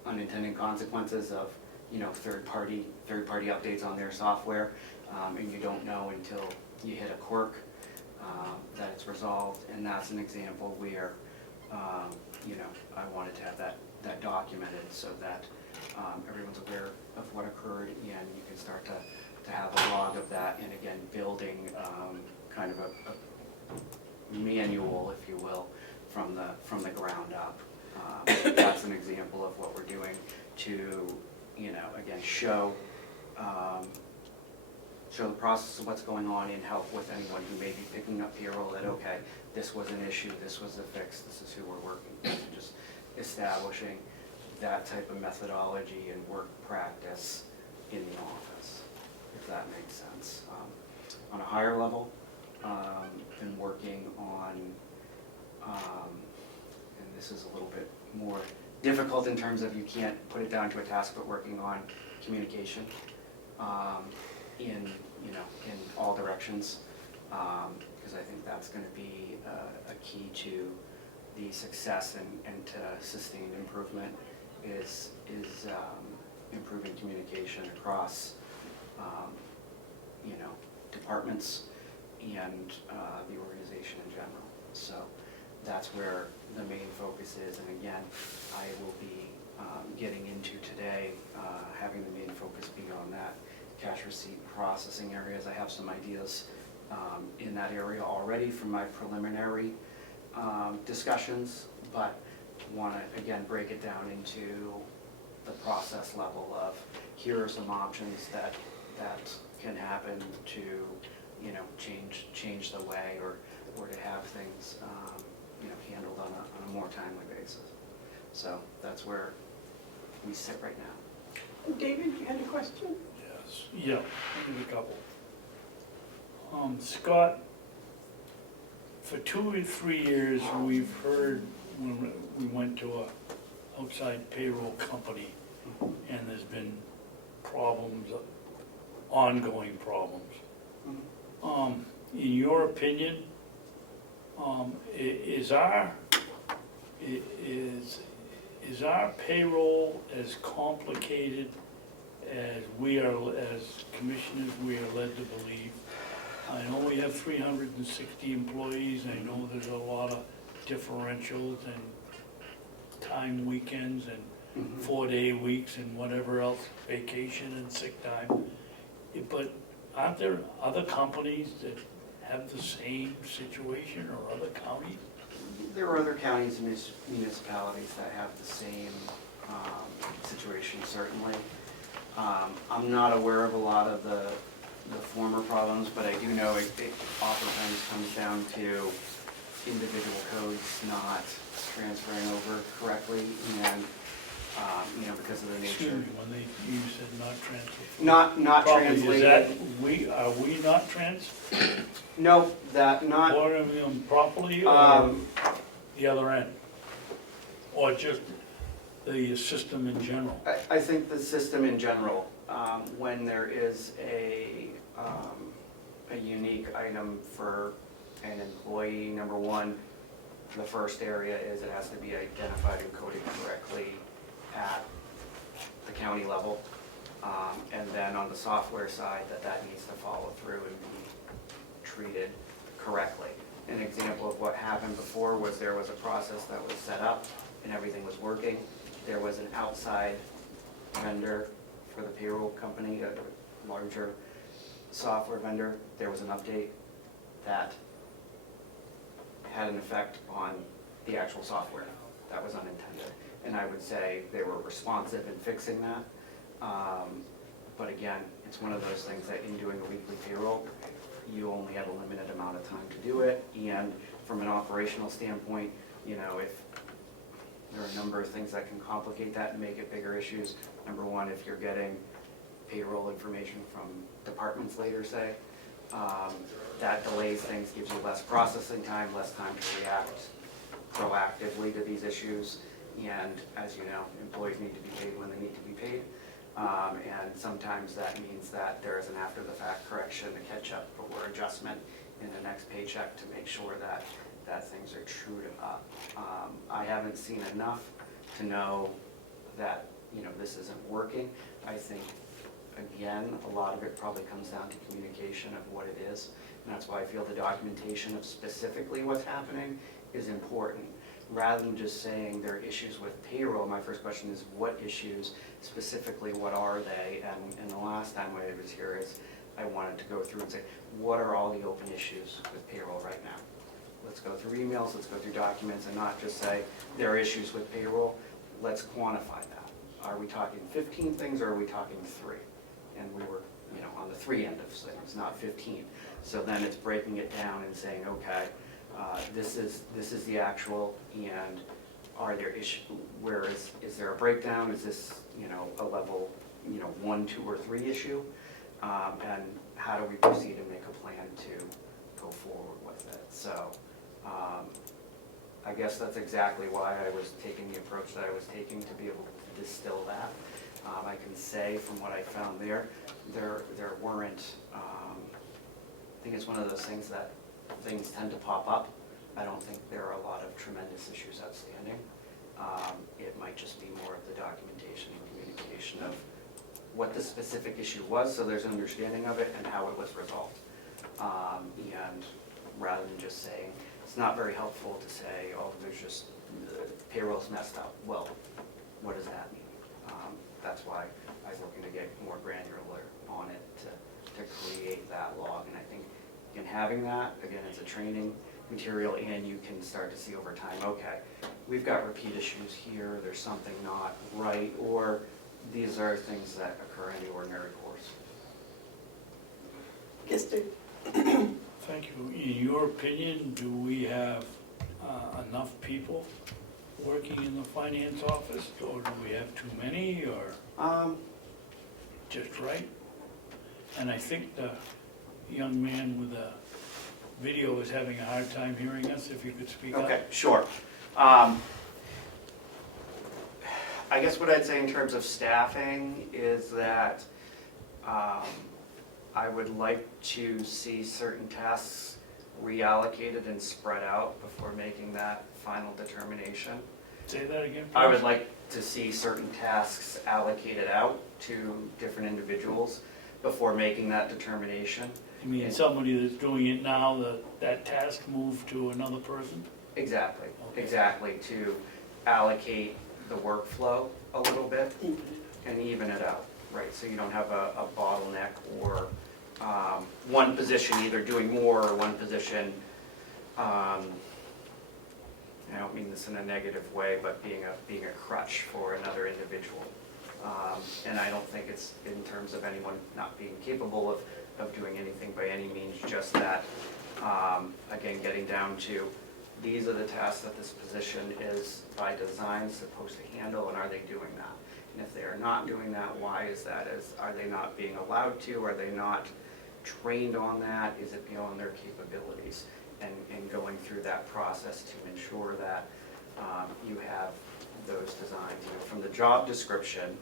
unintended consequences of third party updates on their software, and you don't know until you hit a quirk that it's resolved. And that's an example where I wanted to have that documented so that everyone's aware of what occurred, and you can start to have a log of that, and again, building kind of a manual, if you will, from the ground up. That's an example of what we're doing to, again, show the process of what's going on and help with anyone who may be picking up payroll that, okay, this was an issue, this was a fix, this is who we're working with. Just establishing that type of methodology and work practice in the office, if that makes sense. on a higher level. Been working on, and this is a little bit more difficult in terms of you can't put it down to a task, but working on communication in, you know, in all directions, because I think that's going to be a key to the success and to sustained improvement is improving communication across, you know, departments and the organization in general. So that's where the main focus is, and again, I will be getting into today, having the main focus be on that cash receipt processing areas. I have some ideas in that area already from my preliminary discussions, but want to again break it down into the process level of here are some options that can happen to, you know, change the way or to have things you know, handled on a more timely basis. So that's where we sit right now. David, you had a question? Yes, yeah, I have a couple. Scott, for 2 or 3 years, we've heard when we went to a outside payroll company, and there's been problems, ongoing problems. In your opinion, is our payroll as complicated as we are, as commissioners, we are led to believe? I know we have 360 employees, I know there's a lot of differentials and time weekends and 4-day weeks and whatever else, vacation and sick time. But aren't there other companies that have the same situation, or other counties? There are other counties and municipalities that have the same situation, certainly. I'm not aware of a lot of the former problems, but I do know it oftentimes comes down to individual codes not transferring over correctly, and you know, because of the nature. Excuse me, when you said not translated. Not Probably, translated. Are we not No, that not. transporting them properly, or the other end? Or just the system in general? I think the system in general, when there is a unique item for an employee, number one, the first area is it has to be identified and coded correctly at the county level. And then on the software side, that needs to follow through and be treated correctly. An example of what happened before was there was a process that was set up and everything was working. There was an outside vendor for the payroll company, a larger software vendor. There was an update that had an effect on the actual software that was unintended. And I would say they were responsive in fixing that. But again, it's one of those things that in doing a weekly payroll, you only have a limited amount of time to do it. And from an operational standpoint, you know, if there are a number of things that can complicate that and make it bigger issues. Number one, if you're getting payroll information from departments later, say, that delays things, gives you less processing time, less time to react proactively to these issues. And as you know, employees need to be paid when they need to be paid. And sometimes that means that there is an after-the-fact correction, a catch-up or adjustment in the next paycheck to make sure that things are trued up. I haven't seen enough to know that, you know, this isn't working. I think, again, a lot of it probably comes down to communication of what it is. And that's why I feel the documentation of specifically what's happening is important. Rather than just saying there are issues with payroll, my first question is what issues, specifically what are they? And the last time I was here is I wanted to go through and say, what are all the open issues with payroll right now? Let's go through emails, let's go through documents, and not just say there are issues with payroll. Let's quantify that. Are we talking 15 things or are we talking 3? And we were, you know, on the 3 end of things, not 15. So then it's breaking it down and saying, okay, this is the actual, and are there issues? Where is there a breakdown? Is this, you know, a level, you know, 1, 2, or 3 issue? And how do we proceed and make a plan to go forward with it? So, I guess that's exactly why I was taking the approach that I was taking, to be able to distill that. I can say from what I found there weren't, I think it's one of those things that things tend to pop up. I don't think there are a lot of tremendous issues outstanding. It might just be more of the documentation and communication of what the specific issue was, so there's an understanding of it and how it was resolved. And rather than just saying, it's not very helpful to say, oh, there's just, payroll's messed up. Well, what does that mean? That's why I was looking to get more granular on it to create that log. And I think in having that, again, it's a training material, and you can start to see over time, okay, we've got repeat issues here, there's something not right, or these are things that occur in the ordinary course. Yes, Dave? Thank you. In your opinion, do we have enough people working in the finance office, or do we have too many, or just right? And I think the young man with the video is having a hard time hearing us, if you could speak up. Okay, sure. I guess what I'd say in terms of staffing is that I would like to see certain tasks reallocated and spread out before making that final determination. Say that again, please. I would like to see certain tasks allocated out to different individuals before making that determination. You mean somebody that's doing it now, that task moved to another person? Exactly, Okay. exactly, to allocate the workflow a little bit and even it out, right? So you don't have a bottleneck or one position either doing more or one position, I don't mean this in a negative way, but being a crutch for another individual. And I don't think it's in terms of anyone not being capable of doing anything by any means, just that, again, getting down to, these are the tasks that this position is by design supposed to handle, and are they doing that? And if they are not doing that, why is that? Are they not being allowed to? Are they not trained on that? Is it beyond their capabilities? And going through that process to ensure that you have those designs. You know, from the job description,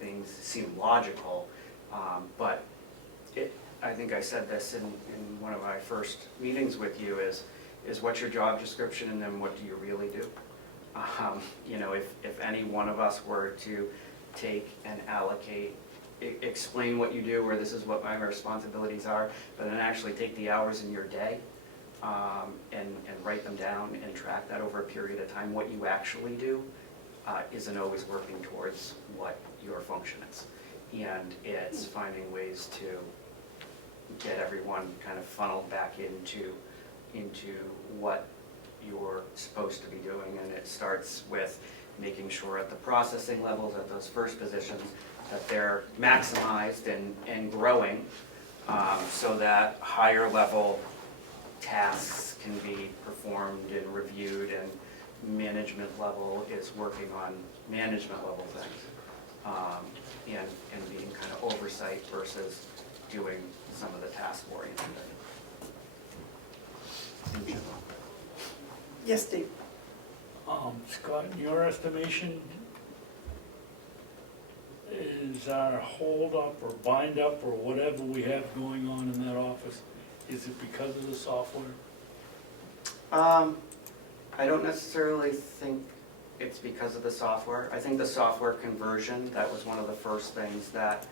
things seem logical, but I think I said this in one of my first meetings with you, is what's your job description, and then what do you really do? You know, if any one of us were to take and allocate, explain what you do, or this is what my responsibilities are, but then actually take the hours in your day and write them down and track that over a period of time, what you actually do isn't always working towards what your function is. And it's finding ways to get everyone kind of funneled back into what you're supposed to be doing. And it starts with making sure at the processing levels, at those first positions, that they're maximized and growing, so that higher level tasks can be performed and reviewed, and management level is working on management level things, and being kind of oversight versus doing some of the task oriented. In general. Yes, Dave? Scott, in your estimation, is our hold up or bind up or whatever we have going on in that office, is it because of the software? I don't necessarily think it's because of the software. I think the software conversion, that was one of the first things that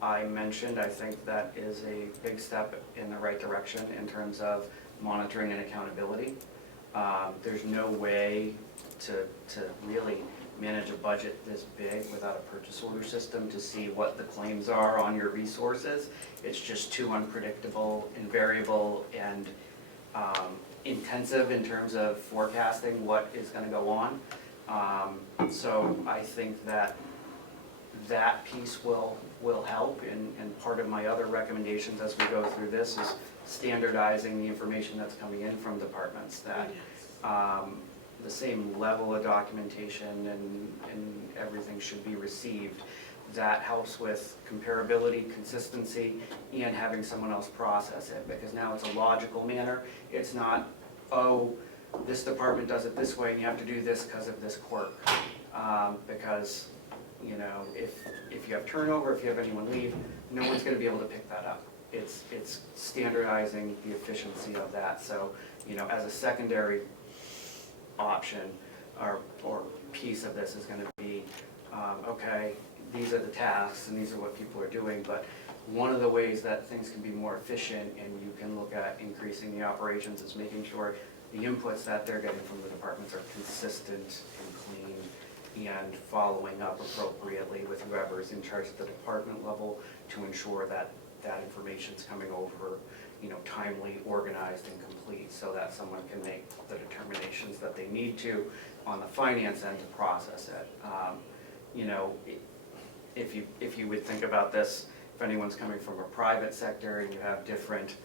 I mentioned. I think that is a big step in the right direction in terms of monitoring and accountability. There's no way to really manage a budget this big without a purchase order system to see what the claims are on your resources. It's just too unpredictable and variable and intensive in terms of forecasting what is going to go on. So I think that piece will help, and part of my other recommendations as we go through this is standardizing the information that's coming in from departments, that the same level of documentation and everything should be received, that helps with comparability, consistency, and having someone else process it, because now it's a logical manner. It's not, oh, this department does it this way and you have to do this because of this quirk. Because, you know, if you have turnover, if you have anyone leave, no one's gonna be able to pick that up. It's standardizing the efficiency of that. So, you know, as a secondary option or piece of this is gonna be, okay, these are the tasks and these are what people are doing, but one of the ways that things can be more efficient and you can look at increasing the operations is making sure the inputs that they're getting from the departments are consistent and clean and following up appropriately with whoever's in charge at the department level to ensure that that information's coming over, you know, timely, organized, and complete so that someone can make the determinations that they need to on the finance end to process it. You know, if you would think about this, if anyone's coming from a private sector and you have different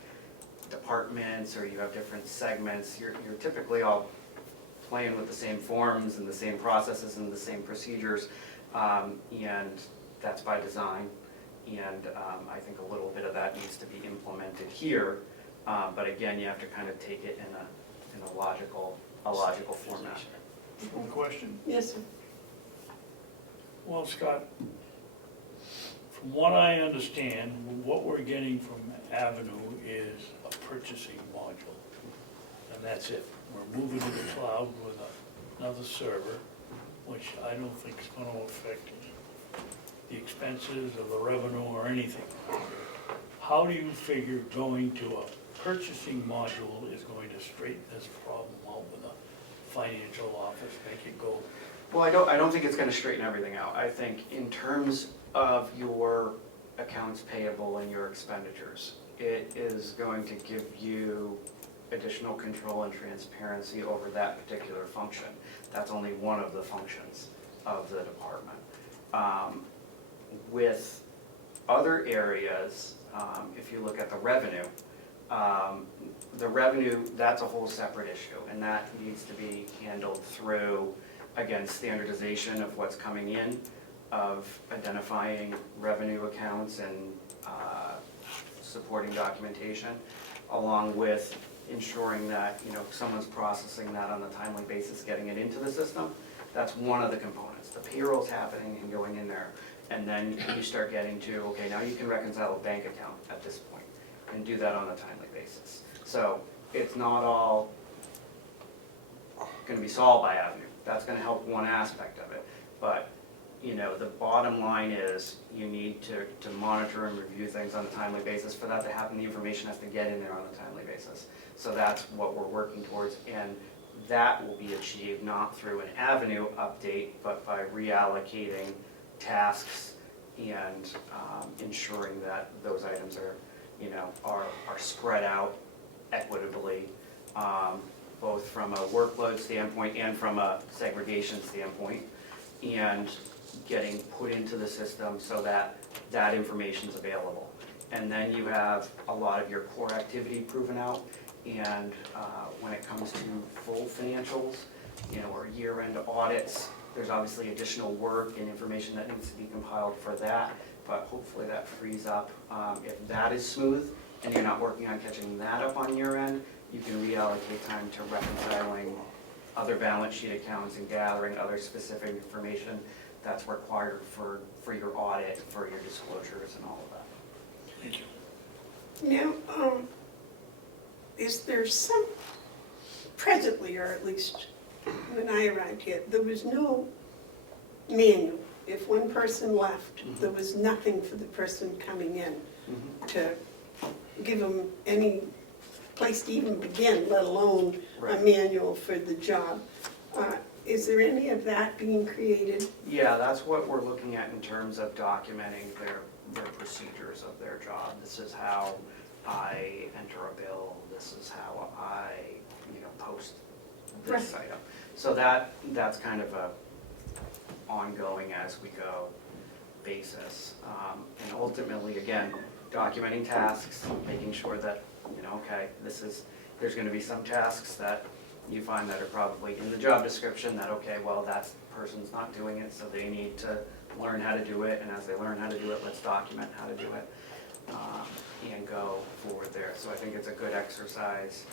departments or you have different segments, you're typically all playing with the same forms and the same processes and the same procedures, and that's by design. And I think a little bit of that needs to be implemented here, but again, you have to kind of take it in a logical format. One question. Yes, sir. Well, Scott, from what I understand, what we're getting from Avenue is a purchasing module, and that's it. We're moving to the cloud with another server, which I don't think is going to affect the expenses or the revenue or anything. How do you figure going to a purchasing module is going to straighten this problem out with a financial office, make it go? Well, I don't think it's going to straighten everything out. I think in terms of your accounts payable and your expenditures, it is going to give you additional control and transparency over that particular function. That's only one of the functions of the department. With other areas, if you look at the revenue, that's a whole separate issue, and that needs to be handled through, again, standardization of what's coming in, of identifying revenue accounts and supporting documentation, along with ensuring that, you know, someone's processing that on a timely basis, getting it into the system. That's one of the components. The payroll's happening and going in there, and then you start getting to, okay, now you can reconcile a bank account at this point and do that on a timely basis. So it's not all going to be solved by Avenue. That's going to help one aspect of it, but you know, the bottom line is you need to monitor and review things on a timely basis. For that to happen, the information has to get in there on a timely basis. So that's what we're working towards, and that will be achieved not through an Avenue update, but by reallocating tasks and ensuring that those items are, you know, are spread out equitably, both from a workload standpoint and from a segregation standpoint, and getting put into the system so that that information is available. And then you have a lot of your core activity proven out, and when it comes to full financials, you know, or year-end audits, there's obviously additional work and information that needs to be compiled for that, but hopefully that frees up. If that is smooth and you're not working on catching that up on your end, you can reallocate time to reconciling other balance sheet accounts and gathering other specific information that's required for your audit, for your disclosures and all of that. Thank you. Now, is there some, presently, or at least when I arrived here, there was no manual. If one person left, there was nothing for the person coming in to give them any place to even begin, let alone a Right. manual for the job. Is there any of that being created? Yeah, that's what we're looking at in terms of documenting their procedures of their job. This is how I enter a bill, this is how I, you know, post this item. So that's kind of a ongoing as we go basis. And ultimately, again, documenting tasks, making sure that, you know, okay, there's gonna be some tasks that you find that are probably in the job description that, okay, well, that person's not doing it, so they need to learn how to do it, and as they learn how to do it, let's document how to do it, and go forward there. So I think it's a good exercise,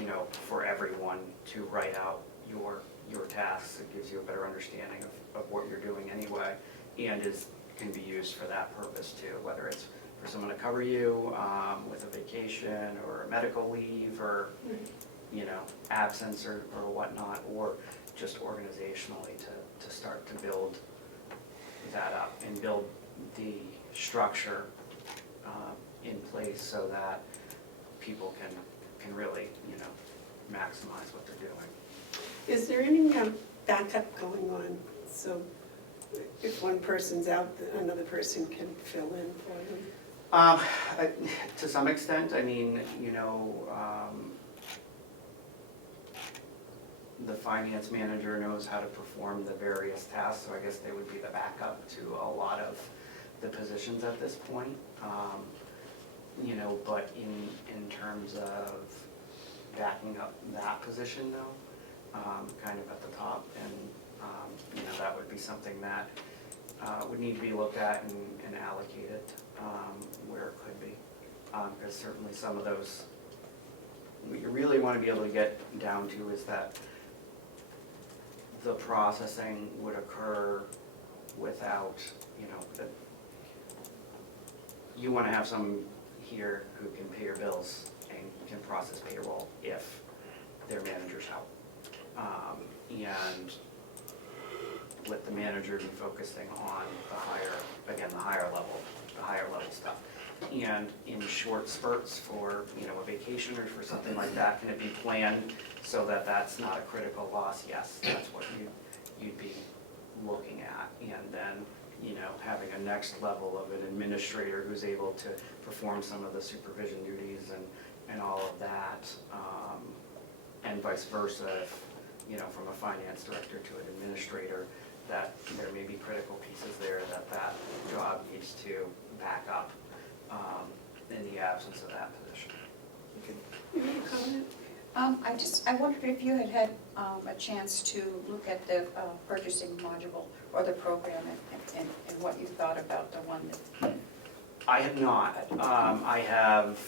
you know, for everyone to write out your tasks. It gives you a better understanding of what you're doing anyway, and can be used for that purpose too, whether it's for someone to cover you with a vacation or a medical leave or, you know, absence or whatnot, or just organizationally to start to build that up and build the structure in place so that people can really, you know, maximize what they're doing. Is there any backup going on? So if one person's out, another person can fill in for them? To some extent, I mean, you know, the finance manager knows how to perform the various tasks, so I guess they would be the backup to a lot of the positions at this point. You know, but in terms of backing up that position though, kind of at the top, and you know, that would be something that would need to be looked at and allocated where it could be. Because certainly some of those, what you really want to be able to get down to is that the processing would occur without, you know, that you want to have some here who can pay your bills and can process payroll if their managers help. And let the manager be focusing on the higher level stuff. And in short spurts for, you know, a vacation or for something like that, can it be planned so that that's not a critical loss? Yes, that's what you'd be looking at. And then, you know, having a next level of an administrator who's able to perform some of the supervision duties and all of that, and vice versa, if, you know, from a finance director to an administrator, that there may be critical pieces there that job needs to back up in the absence of that position. You have a comment? I wondered if you had a chance to look at the purchasing module or the program and what you thought about the one that. I have not. I have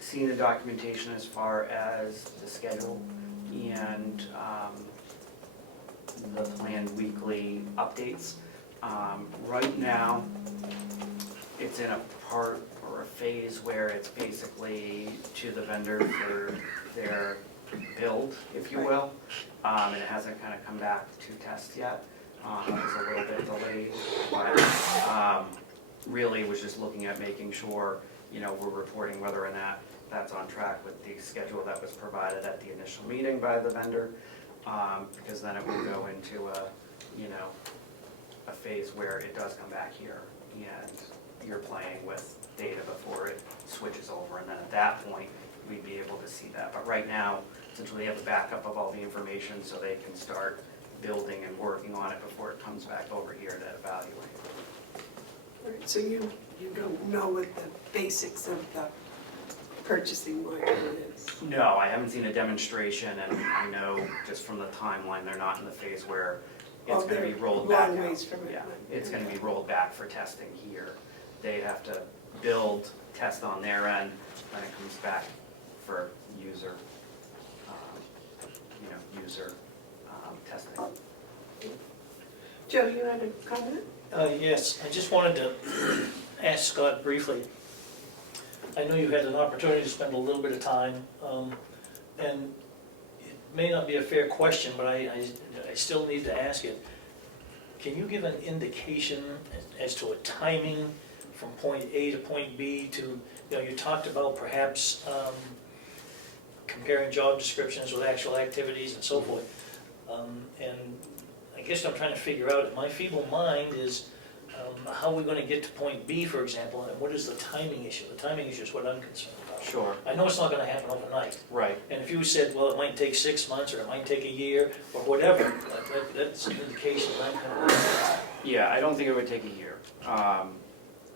seen the documentation as far as the schedule and the planned weekly updates. Right now, it's in a part or a phase where it's basically to the vendor for their build, if you will. And it hasn't kind of come back to test yet. It's a little bit delayed, but really was just looking at making sure, you know, we're reporting whether or not that's on track with the schedule that was provided at the initial meeting by the vendor. Because then it will go into a phase where it does come back here and you're playing with data before it switches over, and then at that point we'd be able to see that. But right now, since we have a backup of all the information, so they can start building and working on it before it comes back over here to evaluate. Right, so you don't know what the basics of the purchasing module is? No, I haven't seen a demonstration, and I know just from the timeline, they're not in the phase where it's going to be rolled back long out. ways from it. Yeah, it's going to be rolled back for testing here. They have to build, test on their end, then it comes back for user, testing. Joe, you had a comment? Yes, I just wanted to ask Scott briefly. I know you had an opportunity to spend a little bit of time, and it may not be a fair question, but I still need to ask it. Can you give an indication as to a timing from point A to point B to, you know, you talked about perhaps comparing job descriptions with actual activities and so forth. And I guess what I'm trying to figure out in my feeble mind is how we're going to get to point B, for example, and what is the timing issue? The timing issue is what I'm concerned about. Sure. I know it's not going to happen overnight. Right. And if you said, well, it might take 6 months or it might take a year or whatever, that's an indication that I'm kind of. Yeah, I don't think it would take a year.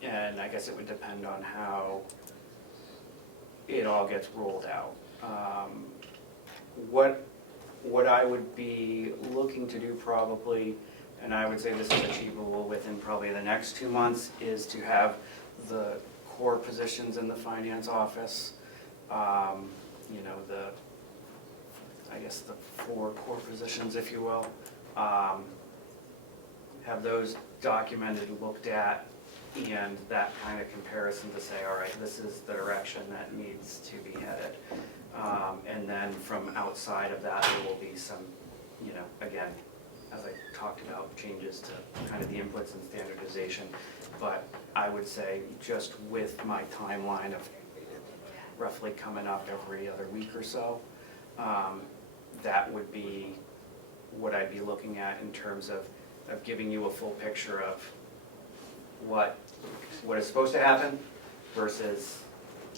And I guess it would depend on how it all gets rolled out. What I would be looking to do probably and I would say this is achievable within probably the next 2 months, is to have the core positions in the finance office, you know, I guess the 4 core positions, if you will, have those documented, looked at, and that kind of comparison to say, all right, this is the direction that needs to be headed. And then from outside of that, there will be some, you know, again, as I talked about, changes to kind of the inputs and standardization. But I would say just with my timeline of roughly coming up every other week or so, that would be what I'd be looking at in terms of giving you a full picture of what is supposed to happen versus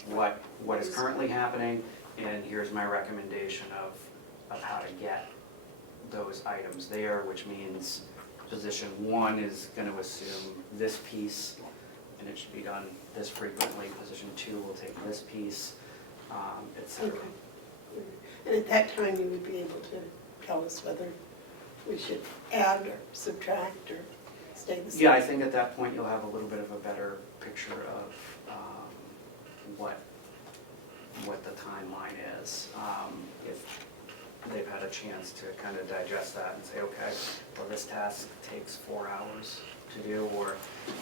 what is currently happening, and here's my recommendation of how to get those items there, which means position 1 is going to assume this piece, and it should be done this frequently. Position 2 will take this piece, et cetera. Okay. And at that time, you would be able to tell us whether we should add or subtract or stay the same? Yeah, I think at that point you'll have a little bit of a better picture of what the timeline is. If they've had a chance to kind of digest that and say, okay, well, this task takes 4 hours to do, or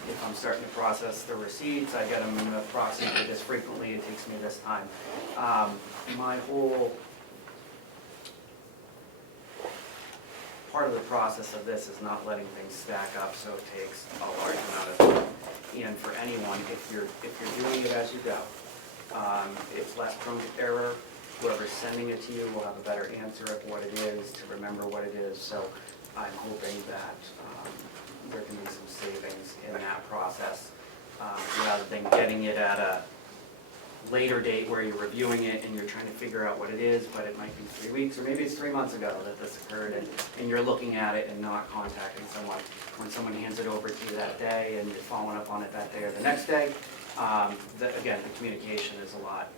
if I'm starting to process the receipts, I get them approximately this frequently, it takes me this time. My whole part of the process of this is not letting things stack up so it takes a large amount of time. And for anyone, if you're doing it as you go, it's less prone to error. Whoever's sending it to you will have a better answer of what it is, to remember what it is. So I'm hoping that there can be some savings in that process, rather than getting it at a later date where you're reviewing it and you're trying to figure out what it is, but it might be 3 weeks, or maybe it's 3 months ago that this occurred, and you're looking at it and not contacting someone. When someone hands it over to you that day and you're following up on it that day or the next day, again, the communication is a lot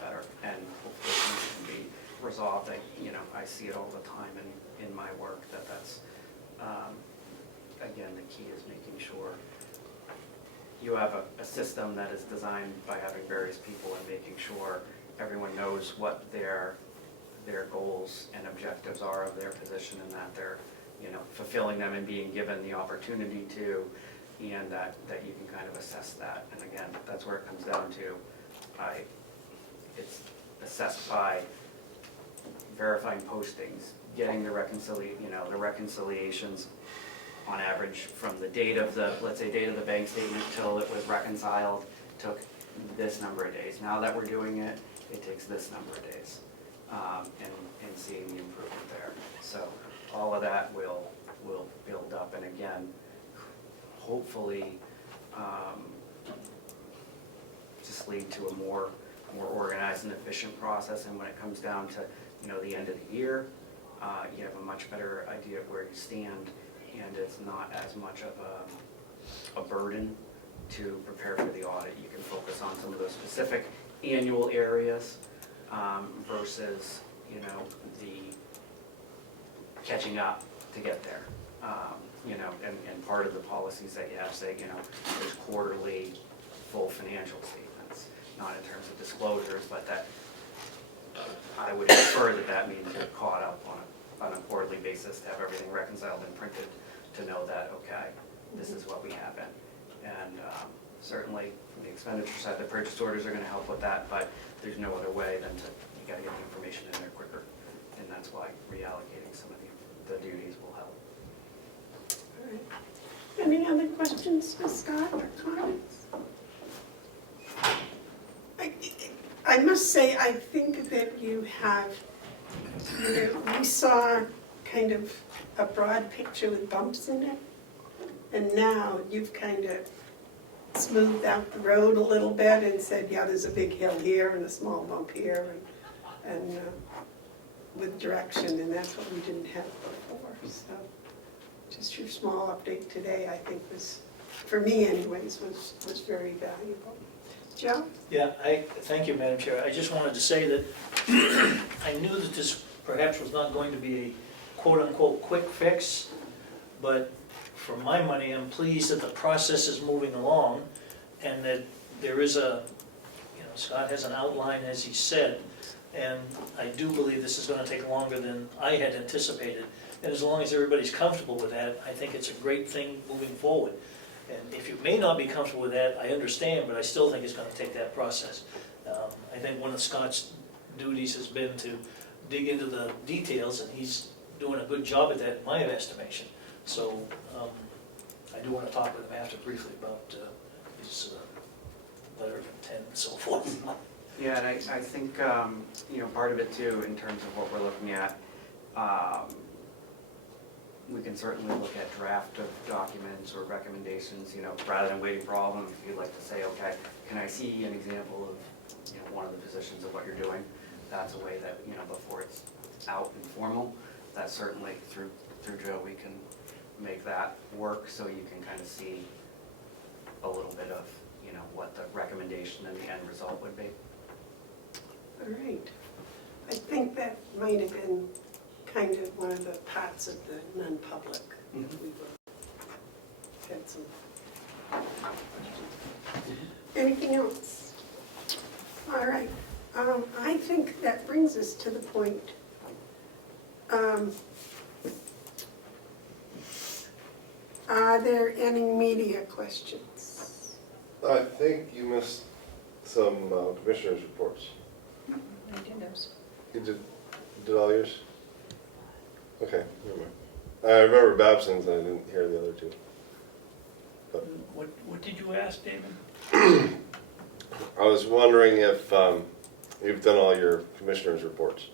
better, and hopefully things can be resolved. I see it all the time in my work, that's again, the key is making sure you have a system that is designed by having various people and making sure everyone knows what their goals and objectives are of their position, and that they're fulfilling them and being given the opportunity to, and that you can kind of assess that. And again, that's where it comes down to. It's assessed by verifying postings, getting the reconciliations on average from the date of the, let's say, date of the bank statement till it was reconciled, took this number of days. Now that we're doing it, it takes this number of days, and seeing the improvement there. So all of that will build up, and again, hopefully just lead to a more organized and efficient process. And when it comes down to the end of the year, you have a much better idea of where you stand, and it's not as much of a burden to prepare for the audit. You can focus on some of those specific annual areas versus the catching up to get there. And part of the policies that you have say, there's quarterly full financial statements, not in terms of disclosures, but that I would infer that means you're caught up on a quarterly basis to have everything reconciled and printed, to know that, okay, this is what we have in. And certainly from the expenditure side, the purchase orders are going to help with that, but there's no other way than you got to get the information in there quicker. And that's why reallocating some of the duties will help. All right. Any other questions for Scott or comments? I must say, I think that you have, we saw kind of a broad picture with bumps in it, and now you've kind of smoothed out the road a little bit and said, yeah, there's a big hill here and a small bump here, and with direction, and that's what we didn't have before. So just your small update today, I think was, for me anyways, was very valuable. Joe? Yeah, thank you, Madam Chair. I just wanted to say that I knew that this perhaps was not going to be a quote-unquote quick fix, but for my money, I'm pleased that the process is moving along and that there is Scott has an outline, as he said, and I do believe this is gonna take longer than I had anticipated. And as long as everybody's comfortable with that, I think it's a great thing moving forward. And if you may not be comfortable with that, I understand, but I still think it's gonna take that process. I think one of Scott's duties has been to dig into the details, and he's doing a good job at that, in my estimation. So, I do wanna talk with him after briefly about his letter of intent and so forth. Yeah, and I think, part of it too, in terms of what we're looking at, we can certainly look at draft of documents or recommendations, rather than waiting for all of them. If you'd like to say, okay, can I see an example of, one of the positions of what you're doing? That's a way that, before it's out and formal, that certainly through Joe, we can make that work so you can kind of see a little bit of, what the recommendation and the end result would be. All right. I think that might have been kind of one of the parts of the non-public that we had some questions. Anything else? All right. I think that brings us to the point. Are there any media questions? I think you missed some commissioners' reports. I did those. You did all yours? Okay, never mind. I remember Babson's, I didn't hear the other two. But What did you ask, David? I was wondering if you've done all your commissioners' reports.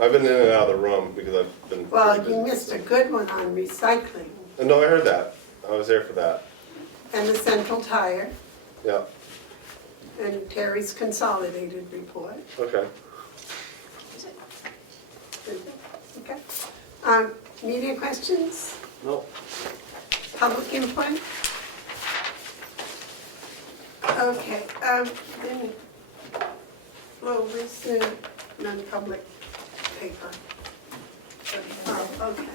I've been in and out of the room because I've been. Well, pretty you busy. missed a good one on recycling No, I heard that. I was there for that. and the central tire Yeah, and Terry's consolidated report. okay. Is it? Okay. Media questions? No. Public input? Okay, then, well, where's the non-public paper? Oh, okay.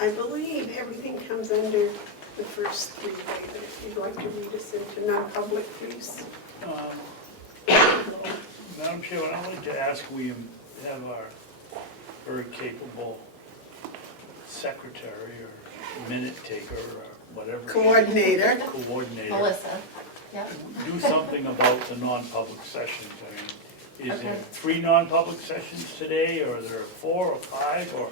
I believe everything comes under the first three, David, if you'd like to read us into non-public, please. Madam Chair, I'd like to ask, we have our very capable secretary or minute taker or whatever. Coordinator. Coordinator. Melissa, yeah. Do something about the non-public sessions. I mean, is there Okay. 3 non-public sessions today, or are there 4 or 5, or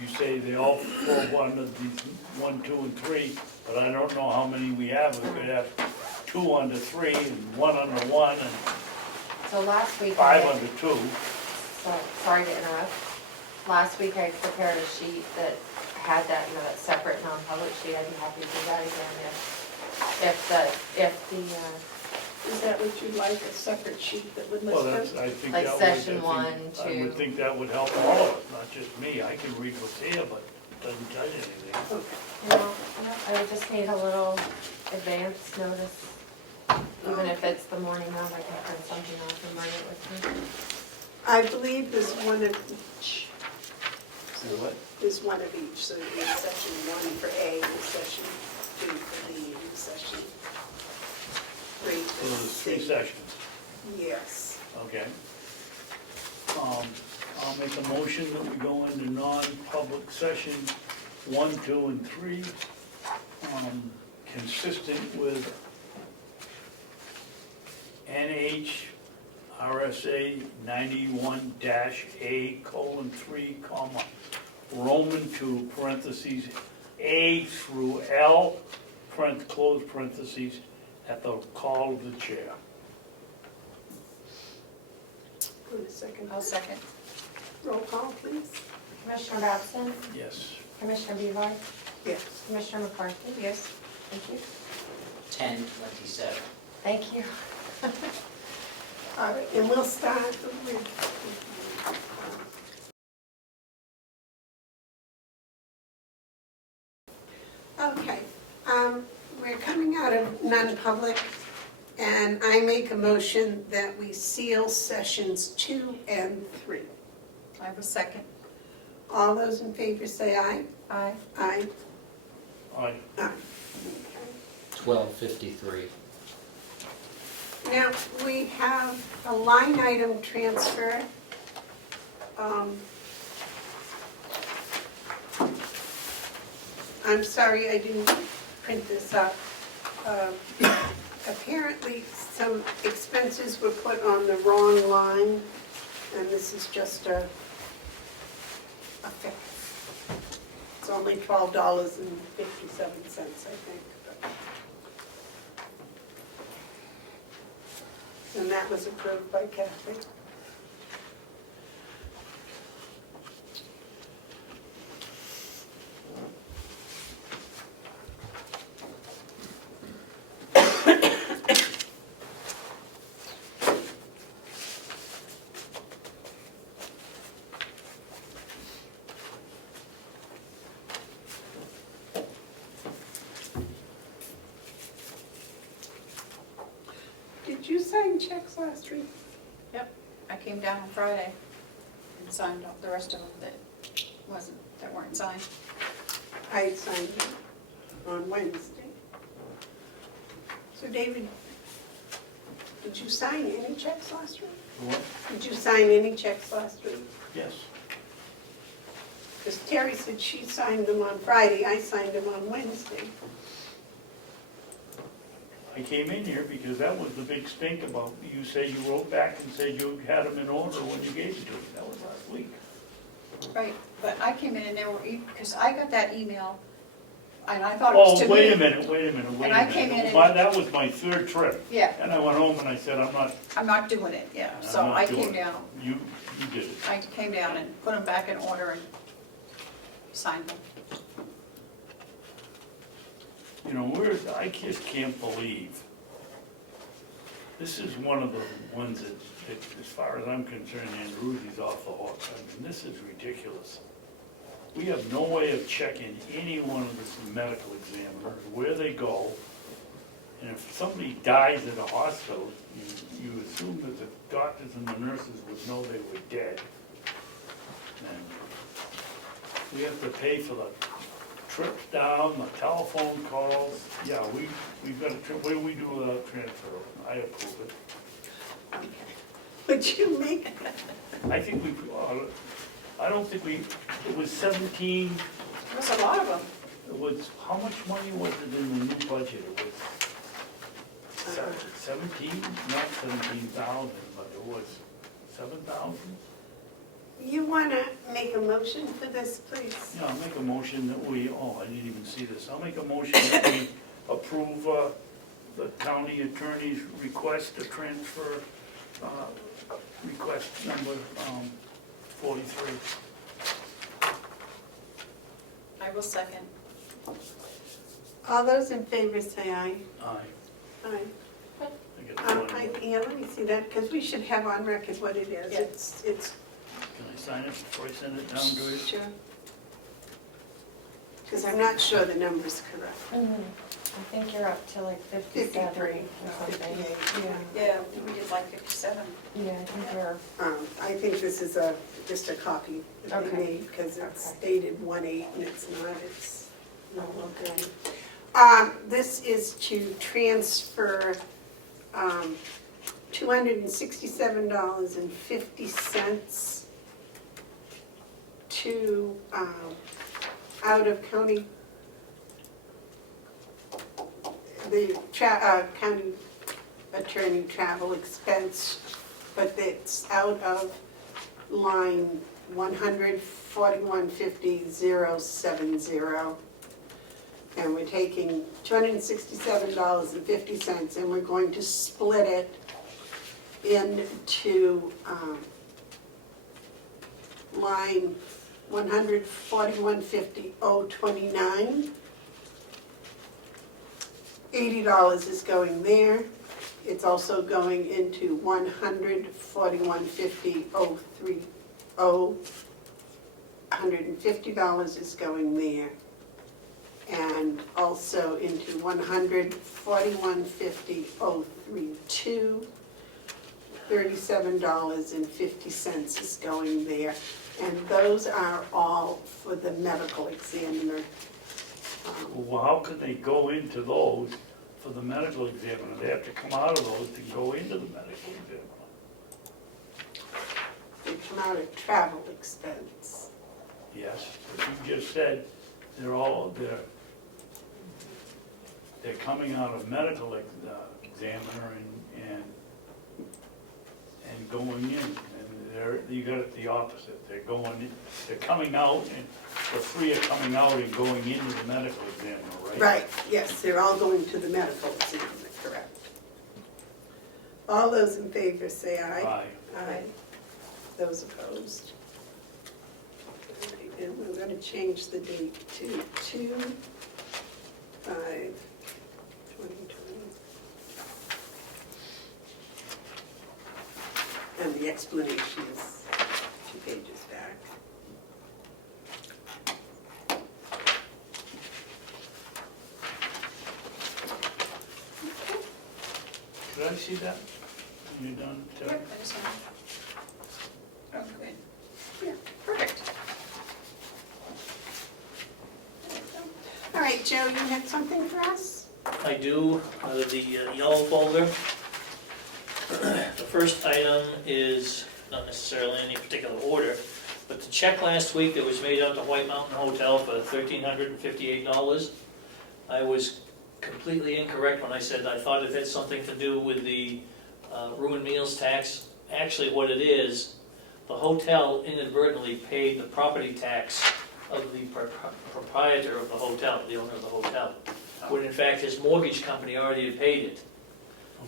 you say they all fall one of these 1, 2, and 3, but I don't know how many we have. We could have 2 under 3 and 1 under 1 and So last week, 5 under 2. sorry to interrupt. Last week I prepared a sheet that had that, that separate non-public sheet. I'd be happy to do that again if the, Is that what you'd like, a separate sheet that would Well, list that's, them? I think Like that would, session I 1, would 2. think that would help all of us, not just me. I can read what's here, but it doesn't tell you anything. Okay. I would just need a little advance notice. Even if it's the morning of, I can print something off and bring it with me. I believe there's one of each. What? There's one of each, so there's session 1 for A, and session 2 for B, and session 3 So for there's 3 C. sessions, Yes. okay? I'll make a motion that we go into non-public session 1, 2, and 3, consistent with NHRSA 91-A:3, Roman 2, parentheses, A through L, close parentheses, at the call of the chair. Wait a second. I'll second. Roll call, please. Commissioner Babson, Yes. Commissioner Bevard, Yes. Commissioner McCarthy. Yes. Thank you. 10:27. Thank you. All right, and we'll start with. Okay, we're coming out of non-public, And I make a motion that we seal sessions 2 and 3. I have a second. All those in favor say aye. Aye. Aye. Aye. Aye. 1253. Now, we have a line item transfer. I'm sorry I didn't print this up. Apparently, some expenses were put on the wrong line, and this is just a fix. It's only $12.57, I think. And that was approved by Kathy. Did you sign checks last week? I came down on Friday and signed off the rest of them that weren't signed. I signed them on Wednesday. So David, did you sign any checks last week? What? Did you sign any checks last week? Yes. Because Terry said she signed them on Friday, I signed them on Wednesday. I came in here because that was the big stink about, you say you wrote back and said you had them in order when you gave it to me. That was last week. Right, but I came in and there were, because I got that email, and I thought it was to me. Oh, wait a minute. And I came in and- That was my third trip. Yeah, And I went home and I said, I'm not doing it, yeah, I'm so not I doing came it. down, You did it. I came down and put them back in order and signed them. You know, I just can't believe. This is one of the ones that, as far as I'm concerned, Rudy's off the hook. I mean, this is ridiculous. We have no way of checking any one of the medical examiners, where they go. And if somebody dies at a hospital, you assume that the doctors and the nurses would know they were dead. And we have to pay for the trips down, the telephone calls. Yeah, we've got a trip, what do we do without transfer? I approve it. Would you make, I think I don't think it was 17, There was a lot of them. it was, how much money was it in the new budget? It was 17, not 17,000, but it was 7,000? you want to make a motion for this, please? Yeah, I'll make a motion that we, I didn't even see this. I'll make a motion that we approve the county attorney's request to transfer, request number 43. I will second. All those in favor say aye. Aye. Aye. I got one. Yeah, let me see that, because we should have on record what it is. Yeah. It's, Can I sign it before I send it down to you? sure. Because I'm not sure the number's correct. I think you're up to like 57 or 53, something. 58. Yeah, We did like 57. yeah, I think you're, I think this is just a copy that they Okay. made, because it's Okay. dated 1/8 and it's not okay. This is to transfer $267.50 to out of county, the county attorney travel expense, but it's out of line 14150-070. And we're taking $267.50 and we're going to split it into line 14150-029. $80 is going there. It's also going into 14150-030. $150 is going there. And also also into 141.50.032. $37.50 is going there. And those are all for the medical examiner. Well, how can they go into those for the medical examiner? They have to come out of those to go into the medical examiner. They come out of travel expense. Yes, but you just said they're coming out of medical examiner and going in. And you got it the opposite. They're coming out, and the three are coming out and going into the medical examiner, right? Right, yes, they're all going to the medical examiner, correct. All those in favor say aye. Aye. Aye. Those opposed? All right, and we're going to change the date to 2/5/2020. And the explanation is 2 pages back. Could I see that? You done, Terry? Yep, that is fine. Oh, good. Yeah, perfect. All right, Joe, you had something for us? I do, out of the yellow folder. The first item is not necessarily in any particular order, but the check last week that was made out to White Mountain Hotel for $1,358. I was completely incorrect when I said I thought it had something to do with the ruined meals tax. Actually, what it is, the hotel inadvertently paid the property tax of the proprietor of the hotel, the owner of the hotel, when in fact his mortgage company already had paid it.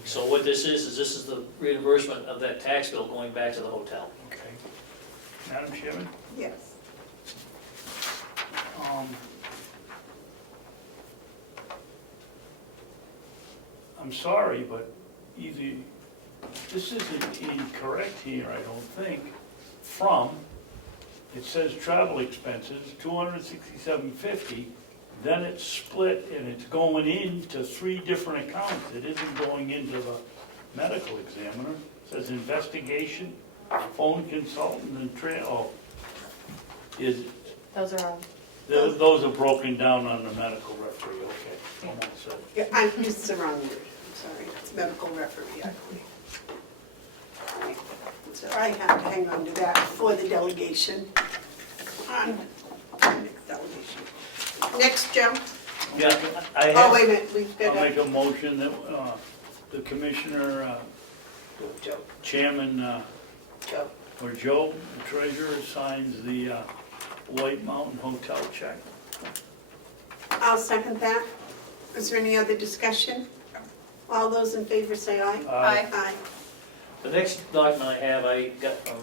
So what this is this is the reimbursement of that tax bill going back to the hotel. Okay. Madam Chairman? Yes. I'm sorry, but either, this isn't incorrect here, I don't think. It says travel expenses, $267.50, then it's split and it's going into 3 different accounts. It isn't going into the medical examiner. It says investigation, phone consultant, and Those are all. those are broken down on the medical referee, okay. Almost said. Yeah, I used the wrong word, I'm sorry, it's medical referee, I believe. All right, so I have to hang on to that for the delegation. Delegation. Next, Joe. Yeah, I Oh, have, wait a minute, we've I'll got make a motion that the commissioner, Joe, chairman, Joe. or Joe, the treasurer, signs the White Mountain Hotel check. I'll second that. Is there any other discussion? All those in favor say aye. Aye. Aye. the next document I have, I got from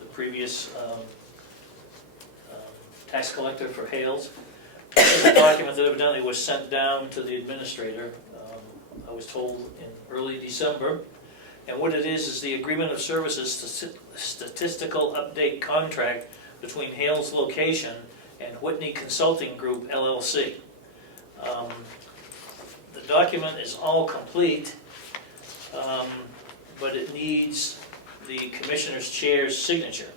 the previous tax collector for Hales. This is a document that evidently was sent down to the administrator, I was told in early December. And what it is the agreement of services statistical update contract between Hales Location and Whitney Consulting Group LLC. The document is all complete, but it needs the commissioner's chair's signature.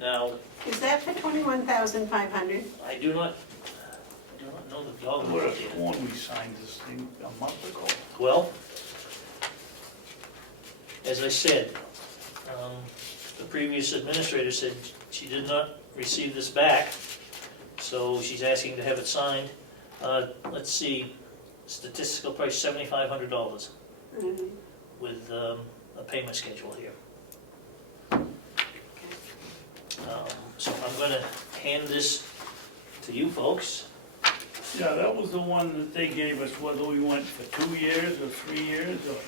Now, Is that for 21,500? I do not know the I dollar would have amount yet. sworn we signed this thing a month ago. Well, as I said, the previous administrator said she did not receive this back, so she's asking to have it signed. Let's see, statistical price $7,500 with a payment schedule here. So I'm going to hand this to you folks. Yeah, that was the one that they gave us, whether we went for 2 years or 3 years or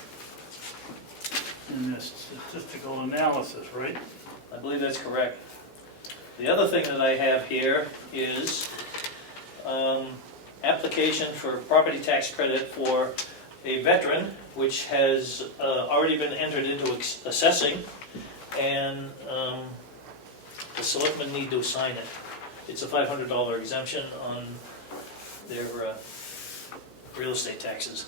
in this statistical analysis, right? I believe that's correct. The other thing that I have here is application for property tax credit for a veteran, which has already been entered into assessing, and the selectmen need to sign it. It's a $500 exemption on their real estate taxes.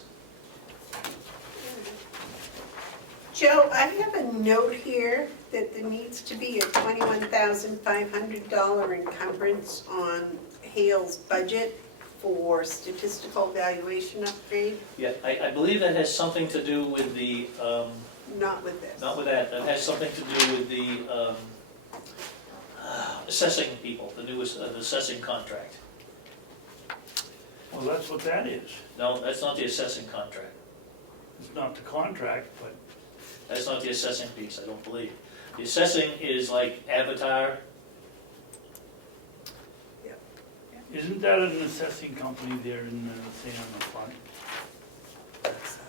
Joe, I have a note here that there needs to be a $21,500 encumbrance on Hale's budget for statistical valuation upgrade, Yeah, I believe that has something to do with the, not with this. not with that, that has something to do with the assessing people, the new assessing contract. Well, that's what that is. No, that's not the assessing contract. It's not the contract, but That's not the assessing piece, I don't believe. The assessing is like Avatar. isn't that an assessing company there in the thing on the front?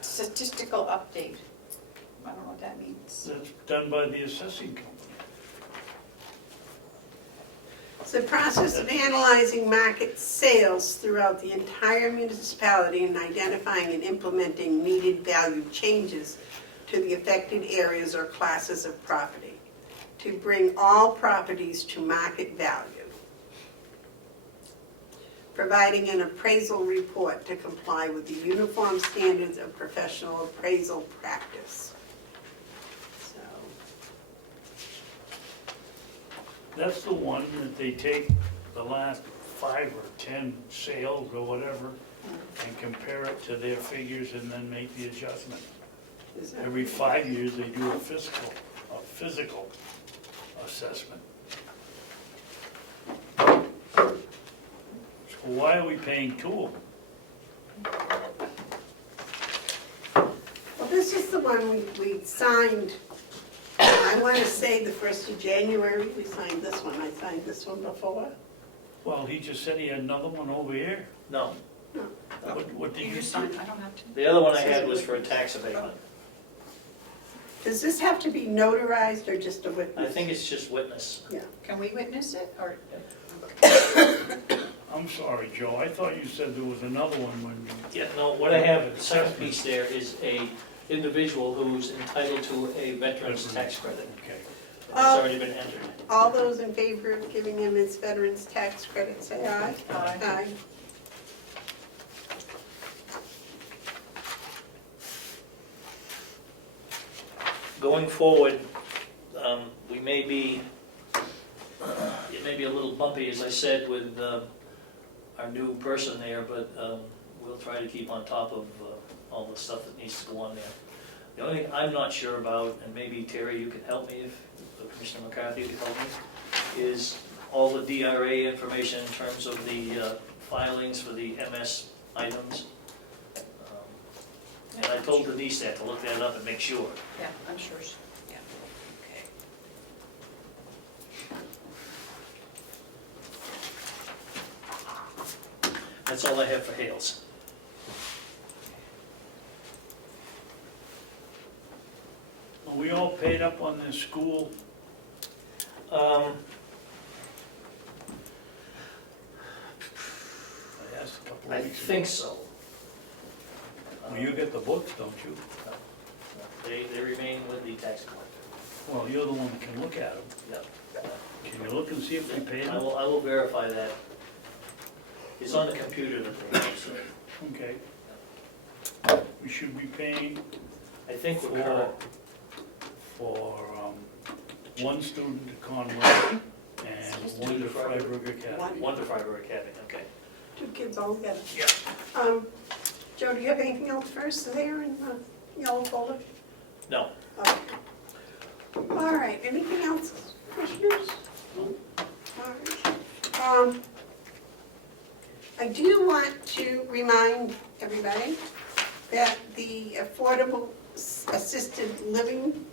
Statistical update. I don't know what that means. That's done by the assessing company. It's the process of analyzing market sales throughout the entire municipality and identifying and implementing needed value changes to the affected areas or classes of property to bring all properties to market value. Providing an appraisal report to comply with the uniform standards of professional appraisal practice. So, That's the one that they take the last 5 or 10 sales or whatever and compare it to their figures and then make the adjustment. is that? Every 5 years, they do a physical assessment. So why are we paying 2 of them? Well, this is the one we signed, I want to say the 1st of January, we signed this one. I signed this one before. Well, he just said he had another one over here. No, What did you just say? sign, I don't have to. the other one I had was for a tax abatement. Does this have to be notarized or just a witness? I think it's just witness. Yeah. Can we witness it, or? I'm sorry, Joe, I thought you said there was another one when you... Yeah, no, what I have, the second piece there is a individual who's entitled to a veteran's tax credit. Okay. It's already been entered. All those in favor of giving him his veteran's tax credit, say aye. Aye. Going forward, we may be, it may be a little bumpy, as I said, with our new person there, but we'll try to keep on top of all the stuff that needs to go on there. The only thing I'm not sure about, and maybe Terry, you can help me, if Commissioner McCarthy can help me, is all the DRA information in terms of the filings for the MS items. And I told Denise that, to look that up and make sure. Yeah, I'm sure, yeah, okay. That's all I have for Hales. Are we all paid up on this school? Um, I asked a couple I of weeks ago. think so. Well, you get the books, don't you? They remain with the tax collector. Well, you're the one that can look at them. Yep. Can you look and see if we paid I them? will verify that. It's on the computer that they use, so Okay. We should be paying I think we're current. for one student at Conway and one to Freiburg Academy. One to Freiburg Academy, okay. 2 kids all together. Yeah. Joe, do you have anything else for us there in the yellow folder? No, Okay. All right, anything else, commissioners? All right. I do want to remind everybody that the Affordable Assisted Living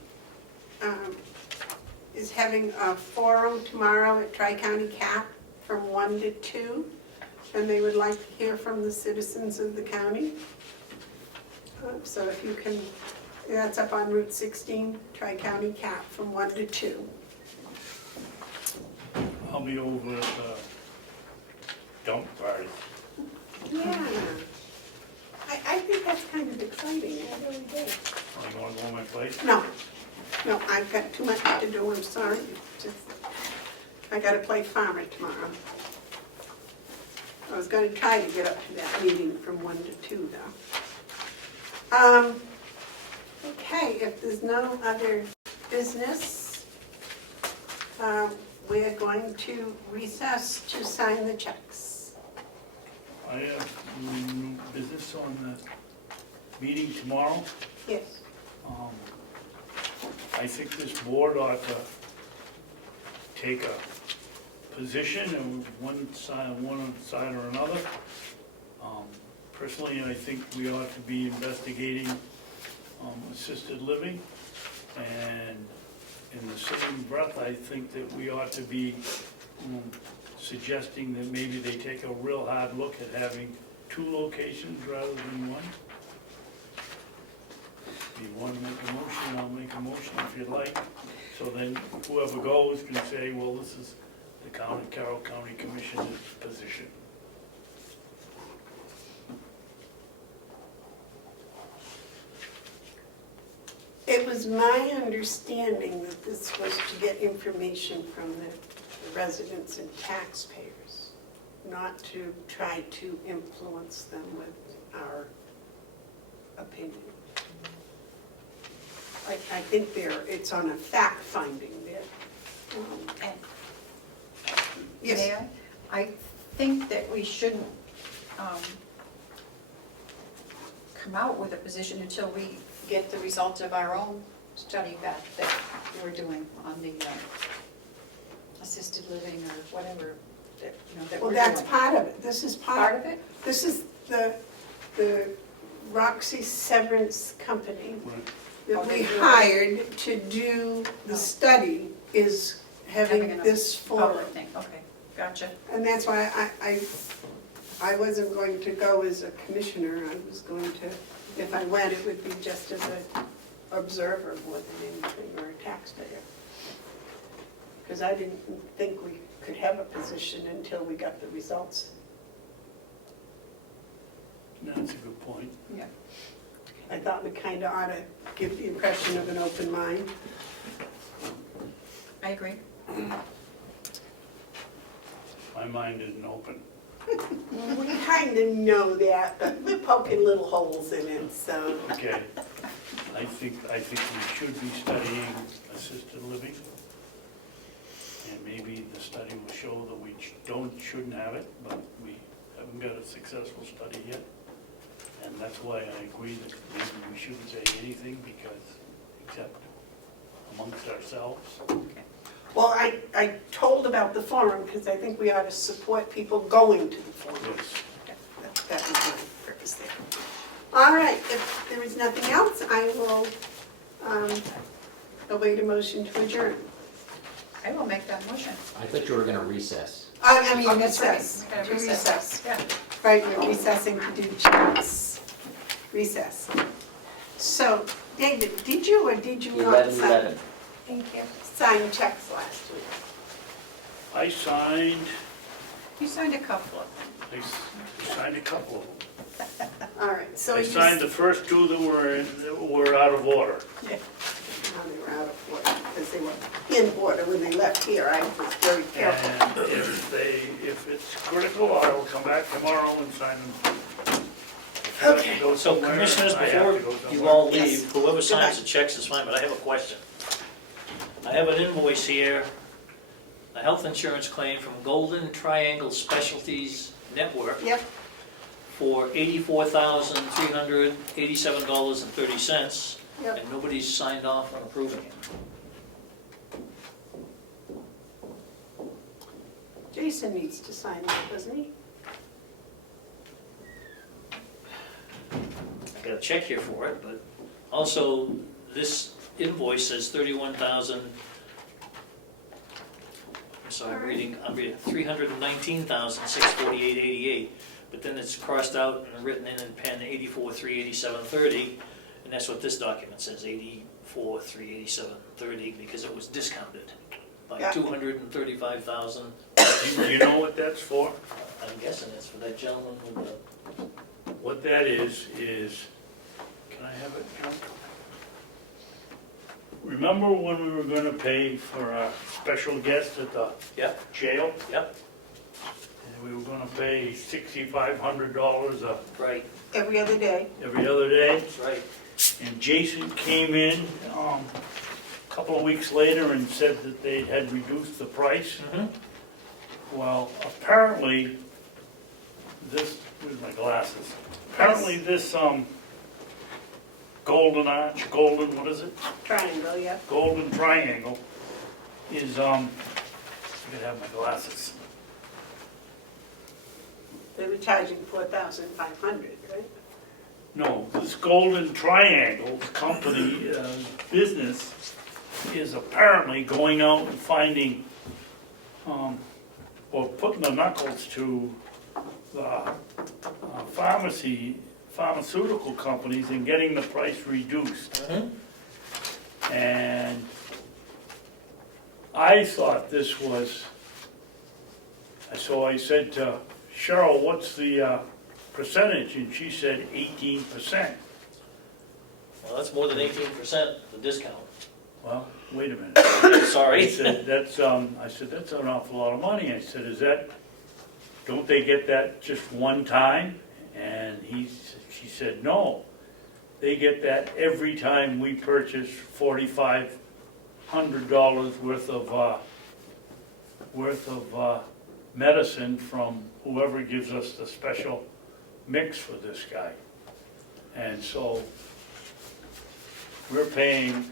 is having a forum tomorrow at Tri-County CAP from 1 to 2, and they would like to hear from the citizens of the county. So if you can, that's up on Route 16, Tri-County CAP from 1 to 2. I'll be over at the dump party. Yeah. I think that's kind of exciting, I really do. Oh, you wanna go on my place? No, I've got too much to do, I'm sorry. Just, I gotta play farmer tomorrow. I was gonna try to get up to that meeting from 1 to 2 though. Okay, if there's no other business, we're going to recess to sign the checks. I have new business on the meeting tomorrow. Yes. I think this board ought to take a position on one side or another. Personally, I think we ought to be investigating assisted living, and in the same breath, I think that we ought to be suggesting that maybe they take a real hard look at having 2 locations rather than 1. If you want to make a motion, I'll make a motion if you'd like. So then whoever goes can say, well, this is the Carroll County Commissioner's position. It was my understanding that this was to get information from the residents and taxpayers, not to try to influence them with our opinion. I think it's on a fact-finding bit. And Yes. May I think that we shouldn't come out with a position until we get the results of our own study back that we're doing on the assisted living or whatever that, that Well, we're that's doing. part of it. This is Part of it? This is the Roxy Severance Company that Oh, we they do it. hired to do the Oh. study is having enough this forum. Public thing, okay, gotcha. And that's why I wasn't going to go as a commissioner. I was going to, if I went, it would be just as an observer more than anything, or a taxpayer. Because I didn't think we could have a position until we got the results. That's a good point. Yeah. I thought we kind of ought to give the impression of an open mind. I agree. My mind isn't open. We kind of know that, but we're poking little holes in it, so. Okay. I think we should be studying assisted living. And maybe the study will show that we shouldn't have it, but we haven't got a successful study yet. And that's why I agree that maybe we shouldn't say anything except amongst ourselves. Well, I told about the forum because I think we ought to support people going to the forum. Yes. That was my purpose there. All right, if there is nothing else, I will await a motion to adjourn. I will make that motion. I thought you were gonna recess. I mean, Oh, that's right. recess, We gotta to recess. Yeah. Right, we're recessing to do checks. Recess. So, David, did you or did you not sign? Thank you. Sign checks last week? I signed You signed a couple of them. I signed a couple of them. All right, so I you signed the first 2 that were out of order. Yeah. Oh, they were out of order because they were in order when they left here. I was very careful. And if it's critical, I will come back tomorrow and sign them. If I have to go So somewhere, commissioners, I have to before go you somewhere. all Yes. leave, whoever signs Goodbye. the checks is fine, but I have a question. I have an invoice here, a health insurance claim from Golden Triangle Specialties Network Yep, for $84,387.30, yep. and nobody's signed off on approving it. Jason needs to sign that, doesn't he? I got a check here for it, but also this invoice says 31,000, so I'm reading 319,648.88, but then it's crossed out and written in pen 84,387.30, and that's what this document says, 84,387.30, because it was discounted by Yeah. 235,000. Do you know what that's for? I'm guessing it's for that gentleman with the, What that is, can I have it, John? Remember when we were gonna pay for a special guest at the yep, jail? yep, And we were gonna pay $6,500 Right, Every other day. every other day. that's right. And Jason came in, a couple of weeks later and said that they had reduced the price. Well, apparently, this, where's my glasses? Apparently this, what is it? Triangle, yeah. Golden triangle is, I gotta have my glasses. They were charging 4,500, right? No, this Golden Triangle company, business is apparently going out and finding, or putting the knuckles to the pharmaceutical companies and getting the price reduced. And I thought this was, so I said to Cheryl, what's the percentage? And she said 18%. Well, that's more than 18%, the discount. Well, wait a minute. Sorry. I said, that's an awful lot of money. I said, don't they get that just one time? And she said, no, they get that every time we purchase $4,500 worth of medicine from whoever gives us the special mix for this guy. And so we're paying,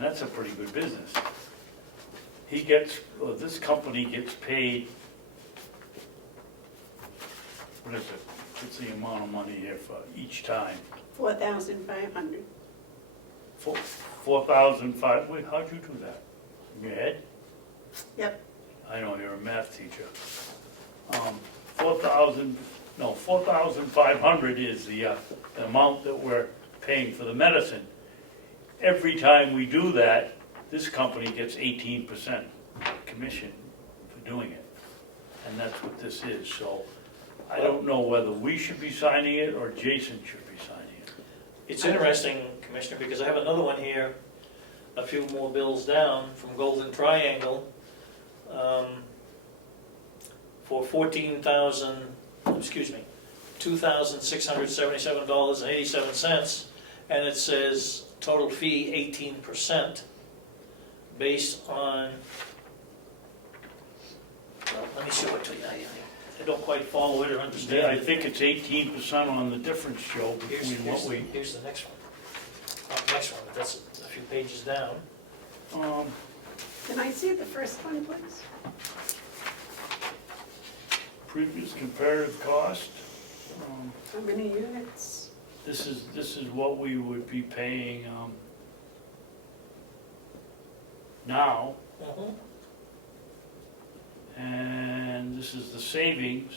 that's a pretty good business. This company gets paid, what is it? What's the amount of money here for each time? 4,500. 4,500, wait, how'd you do that? In your head? Yep. I know, you're a math teacher. 4,500 is the amount that we're paying for the medicine. Every time we do that, this company gets 18% commission for doing it. And that's what this is, so I don't know whether we should be signing it or Jason should be signing it. It's interesting, Commissioner, because I have another one here, a few more bills down from Golden Triangle, for $2,677.87, and it says total fee 18%, based on, well, let me show it to you. I don't quite follow it or understand I it. think it's 18% on the difference, Joe, between what we. Here's the next one. Next one, that's a few pages down. Can I see the first one, please? Previous comparative cost. How many units? This is what we would be paying now, and this is the savings,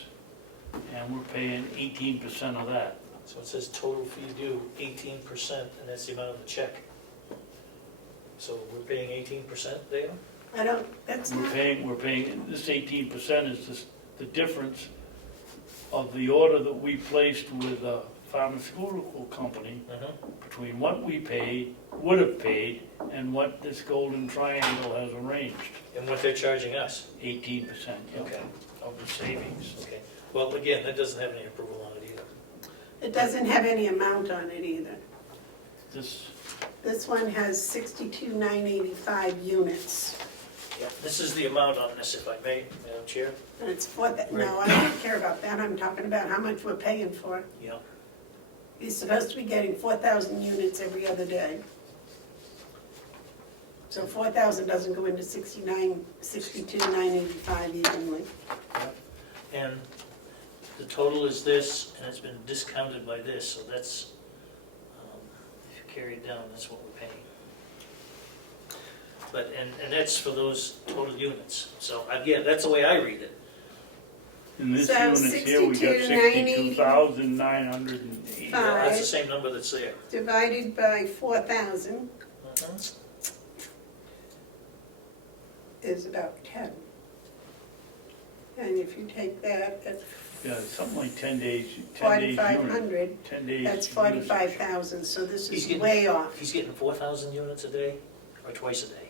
and we're paying 18% of that. So it says total fee due 18%, and that's the amount of the check. So we're paying 18% there? That's We're not, paying, this 18% is just the difference of the order that we placed with a pharmaceutical company between what we would have paid, and what this Golden Triangle has arranged. And what they're charging us? 18%, Okay, of the savings. okay. Well, again, that doesn't have any approval on it either. it doesn't have any amount on it either. This, one has 62,985 units. Yeah. This is the amount on this, if I may, Madam Chair. And it's no, I don't care about that. I'm talking about how much we're paying for. Yeah. He's supposed to be getting 4,000 units every other day. So 4,000 doesn't go into 62,985 evenly. And the total is this, and it's been discounted by this, so that's, if you carry it down, that's what we're paying. But, and that's for those total units. So again, that's the way I read it. in this So unit here, we got 62,980. That's the same number that's there. Divided by 4,000 is about 10. And if you take that at Yeah, something like 10 days unit. 4,500, 10 days. that's 45,000, so this He's is getting- way off. He's getting 4,000 units a day, or twice a day?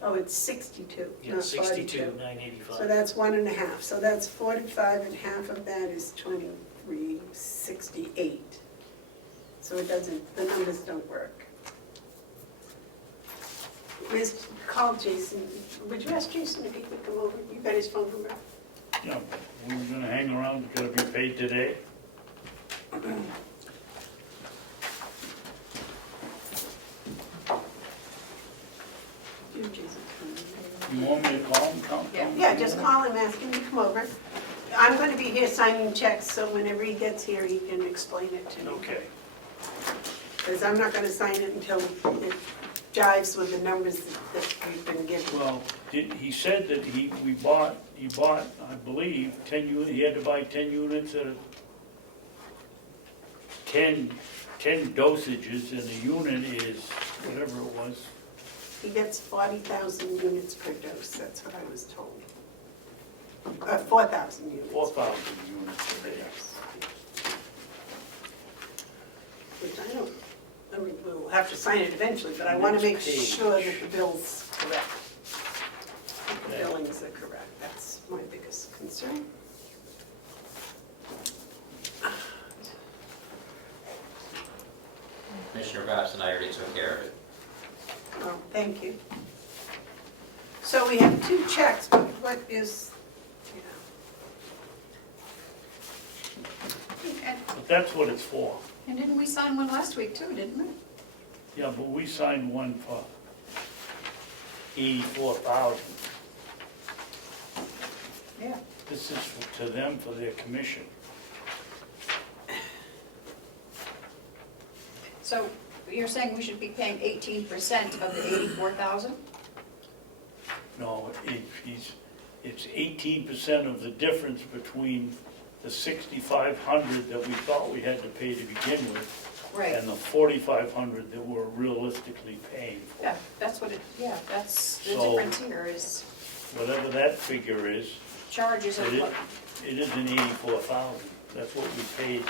Oh, it's 62, Yeah, not 62, 42. 985. So that's 1.5, so that's 45, and half of that is 2368. So it doesn't, the numbers don't work. Call Jason, would you ask Jason if he could come over? You got his phone number? Yeah, we were gonna hang around, it's gonna be paid today. You, Jason. You want me to call him, come? Yeah, just call him, ask him to come over. I'm going to be here signing checks, so whenever he gets here, he can explain it to me. Okay. Because I'm not going to sign it until it jives with the numbers that we've been given. Well, he said that he bought, I believe, 10 units, he had to buy 10 units at 10 dosages, and the unit is, whatever it was, He gets 40,000 units per dose, that's what I was told. 4,000 units. 4,000 units a day. Which I mean, we'll have to sign it eventually, but I want to make Next page. sure that the bill's correct. That the Okay. billings are correct, that's my biggest concern. Commissioner Babson, I already took care of it. Well, thank you. So we have 2 checks, but what is, But that's what it's for. And didn't we sign one last week too, didn't we? Yeah, but we signed one for 84,000. Yeah. This is to them for their commission. So you're saying we should be paying 18% of the 84,000? No, it's 18% of the difference between the 6,500 that we thought we had to pay to begin with, Right. and the 4,500 that we're realistically paying for. Yeah, that's what it, yeah, that's, the So- difference here is Whatever that figure is, charges of it what? isn't 84,000. That's what we paid.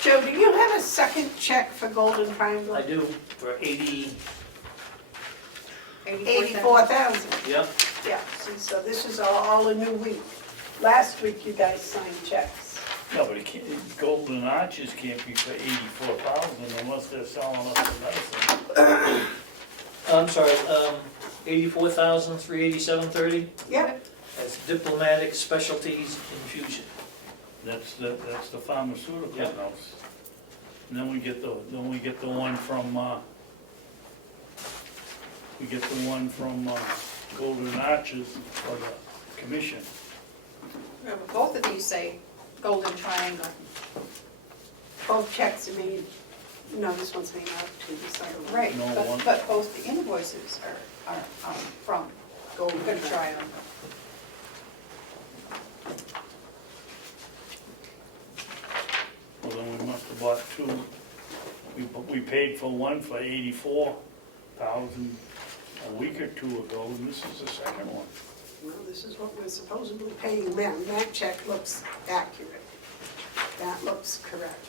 Joe, do you have a second check for Golden Triangle? I do, for 80, 84,000. yep. Yeah, see, so this is all a new week. Last week you guys signed checks. No, but it can't, Golden Arches can't be for 84,000 unless they're selling us the medicine. I'm sorry, 84,387.30. Yeah, That's diplomatic specialties infusion. That's the pharmaceutical Yep. house. And then we get the one from, Golden Arches for the commission. Yeah, but both of these say Golden Triangle. both checks are made, no, this one's made out to this other one. Right, No one. but both the invoices are from Golden Triangle. Well, then we must have bought 2. We paid for one for 84,000 a week or 2 ago, and this is the second one. Well, this is what we're supposedly paying them. That check looks accurate. That looks correct.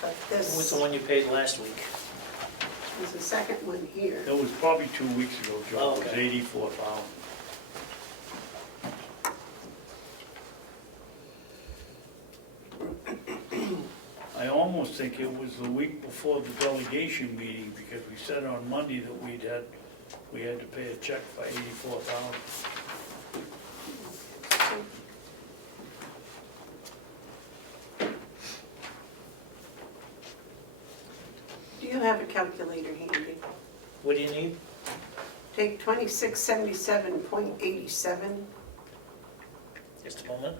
But What's this the one you paid last week? is the second one here. It was probably 2 weeks ago, Joe, it was Okay. 84,000. I almost think it was the week before the delegation meeting, because we said on Monday that we had to pay a check for 84,000. Do you have a calculator handy? What do you need? Take 2677.87. Just a moment.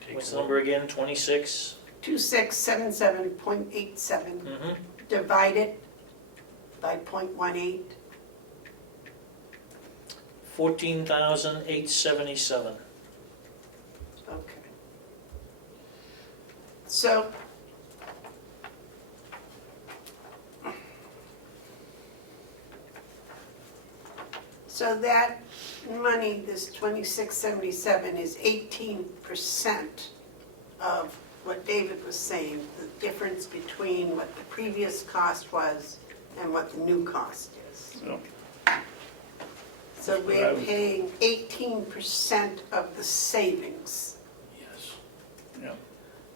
Take What's the what? number again? 26? 2677.87. Mm-hmm. Divide it by 0.18. 14,877. Okay. So, that money, this 2677, is 18% of what David was saying, the difference between what the previous cost was and what the new cost is. So, So we're paying 18% of the savings. yes, yeah.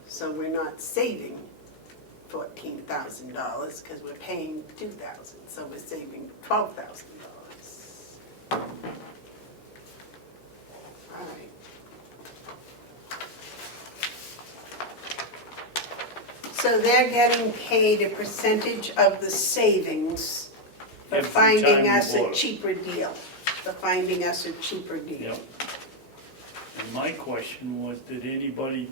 So we're not saving $14,000 because we're paying $2,000, so we're saving $12,000. All right. So they're getting paid a percentage of the savings for Every time finding we us a bought it. cheaper deal, for finding us a cheaper deal. Yep. And my question was, did anybody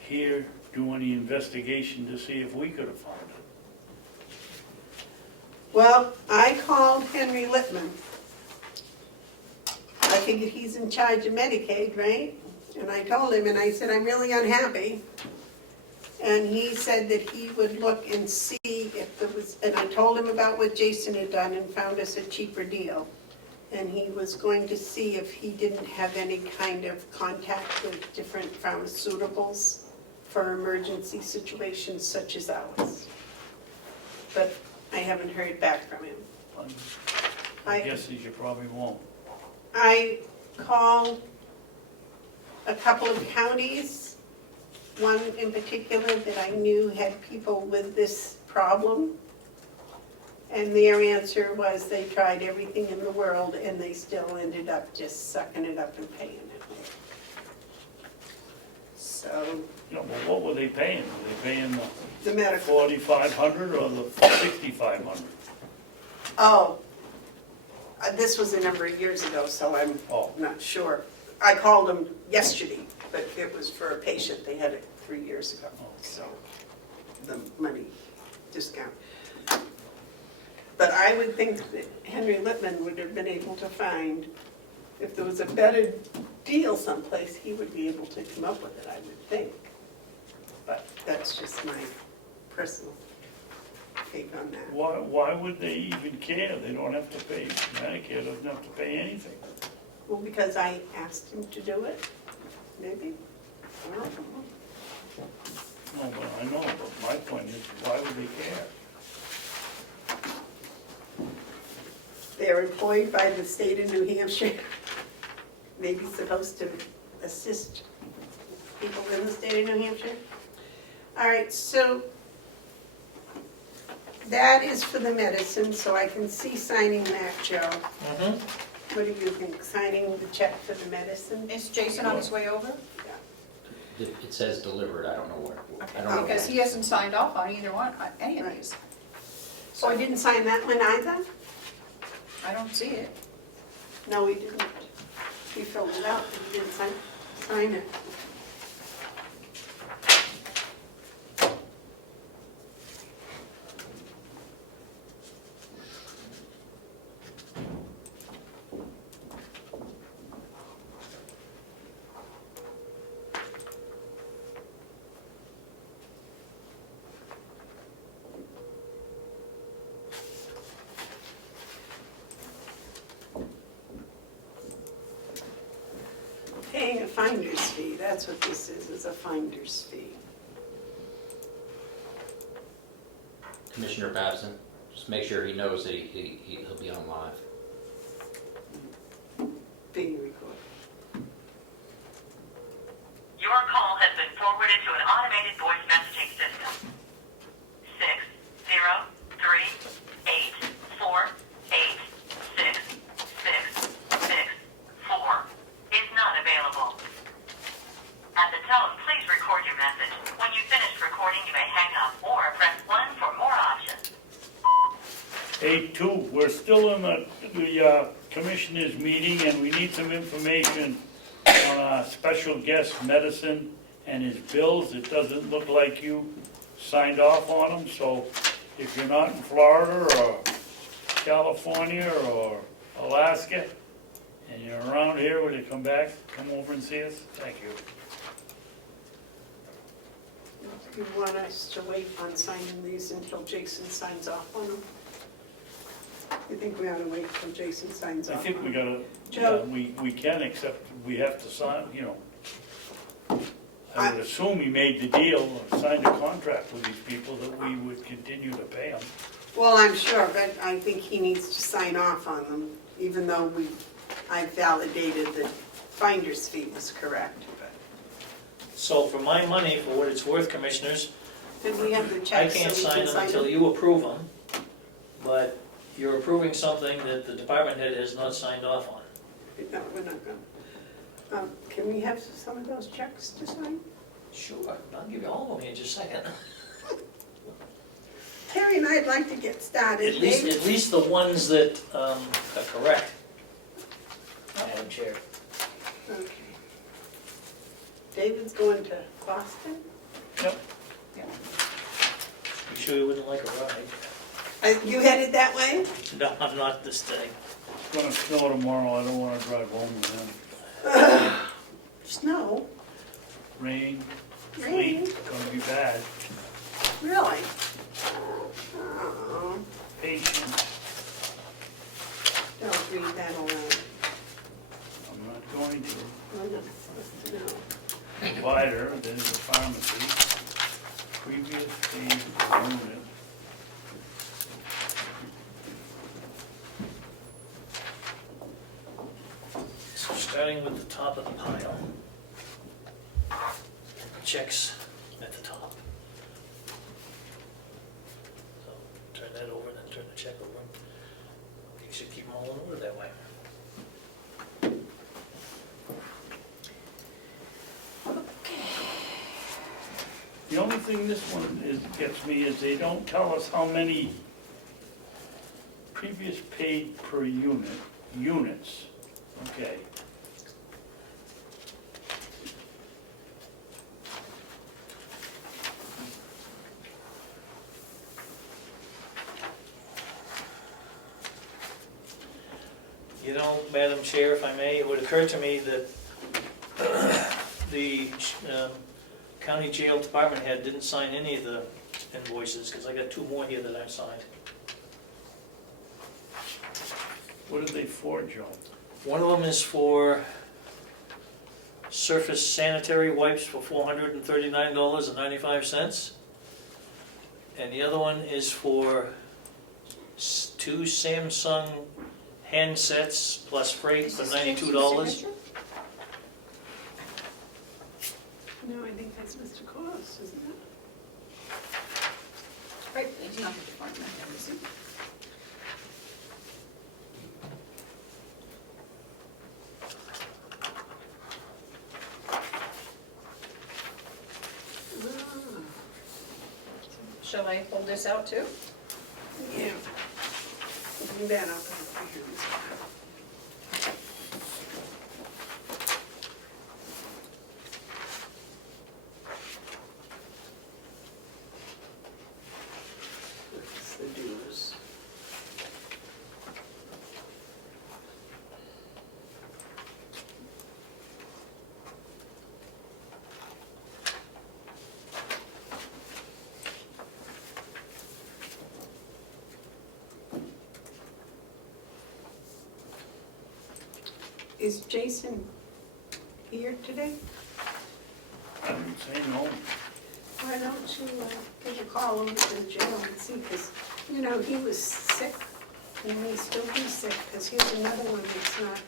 here do any investigation to see if we could have found it? Well, I called Henry Littman. I figured he's in charge of Medicaid, right? And I told him, and I said, I'm really unhappy. And he said that he would look and see if there was, and I told him about what Jason had done and found us a cheaper deal. And he was going to see if he didn't have any kind of contact with different pharmaceuticals for emergency situations such as ours. But I haven't heard back from him. I guess you probably won't. I called a couple of counties, one in particular that I knew had people with this problem. And their answer was they tried everything in the world and they still ended up just sucking it up and paying it. So, You know, but what were they paying? Were they paying the the medical, 4,500 or the 6,500? oh, this was a number of years ago, so I'm Oh, not sure. I called them yesterday, but it was for a patient, they had it 3 years ago, so the money discount. But I would think that Henry Littman would have been able to find, if there was a better deal someplace, he would be able to come up with it, I would think. But that's just my personal take on that. why would they even care? They don't have to pay, Medicare doesn't have to pay anything. Well, because I asked him to do it, maybe? I don't know. No, but I know, but my point is, why would they care? They're employed by the state of New Hampshire. Maybe supposed to assist people in the state of New Hampshire. All right, so that is for the medicine, so I can see signing that, Joe. What do you think, signing the check for the medicine? Is Jason on his way over? It says delivered, I don't know what, I don't know. Because he hasn't signed off on either one, any of these. So I didn't sign that one either? I don't see it. No, he didn't. He filled it out, but he didn't sign it. Paying a finder's fee, that's what this is a finder's fee. Commissioner Babson, just make sure he knows that he'll be on live. Being recorded. Your call has been forwarded to an automated voice messaging system. 603-848-6664 is not available. At the tone, please record your message. When you've finished recording, you may hang up or press 1 for more options. 8-2, we're still in the commissioners' meeting, and we need some information on our special guest medicine and his bills. It doesn't look like you signed off on them, so if you're not in Florida or California or Alaska, and you're around here, will you come back, come over and see us? Thank you. You want us to wait on signing these until Jason signs off on them? You think we ought to wait until Jason signs I off? think we gotta, Joe? we can, except we have to sign, you know. I would assume he made the deal or signed a contract with these people that we would continue to pay them. Well, I'm sure, but I think he needs to sign off on them, even though I validated the finder's fee was correct. So for my money, for what it's worth, commissioners, Did we have the I check so can't we sign can them sign until them? you approve them, but you're approving something that the department head has not signed off on. No, we're not gonna. Can we have some of those checks to sign? Sure, I'll give you all of them in just a second. Terry and I'd like to get started. At least the ones that are correct. Madam Chair. Okay. David's going to Boston? Yep. You sure you wouldn't like a ride? You headed that way? No, I'm not this day. It's gonna snow tomorrow, I don't wanna drive home with them. Snow? Rain, Rain? sleet, gonna be bad. Really? Oh, Patience, don't read that aloud. I'm not going to. We're not supposed to know. Provider, there's a pharmacy, previous paid unit. So starting with the top of the pile. Checks at the top. So turn that over and then turn the check over. You should keep them all in order that way. The only thing this one gets me is they don't tell us how many previous paid per units. Okay. You know, Madam Chair, if I may, it would occur to me that the county jail department head didn't sign any of the invoices, because I got 2 more here that I've signed. What are they for, Joe? One of them is for surface sanitary wipes for $439.95. And the other one is for 2 Samsung handsets plus freight for $92. No, I think that's Mr. Claus, isn't it? Right, he's not the department head, is he? Shall I hold this out too? Yeah. Bring that up over here. That's the dues. Is Jason here today? I would say no. Why don't you give a call over to the jail and see, because, you know, he was sick, he may still be sick, because here's another one that's not,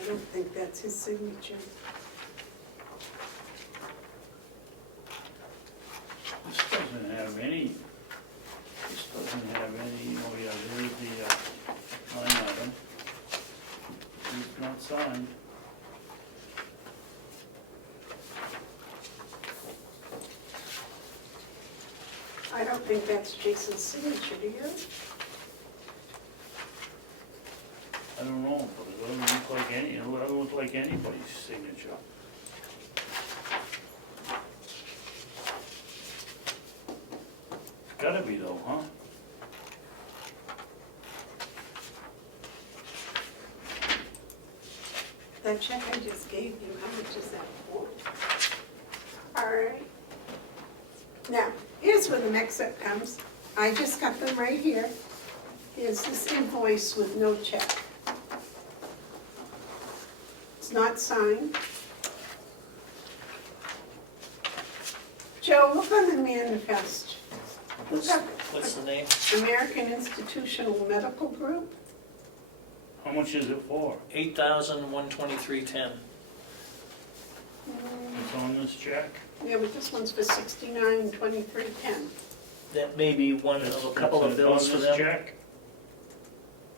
I don't think that's his signature. This doesn't have any, oh yeah, there's the line item. It's not signed. I don't think that's Jason's signature, do you? I don't know, but it doesn't look like it doesn't look like anybody's signature. It's gotta be though, huh? That check I just gave you, how much is that for? All right. Now, here's where the mix-up comes. I just got them right here. Here's this invoice with no check. It's not signed. Joe, look on the manifest. What's the name? American Institutional Medical Group. How much is it for? $8,123.10. It's on this check? Yeah, but this one's for $69.23.10. That may be one of a couple of It's bills for on this them. check?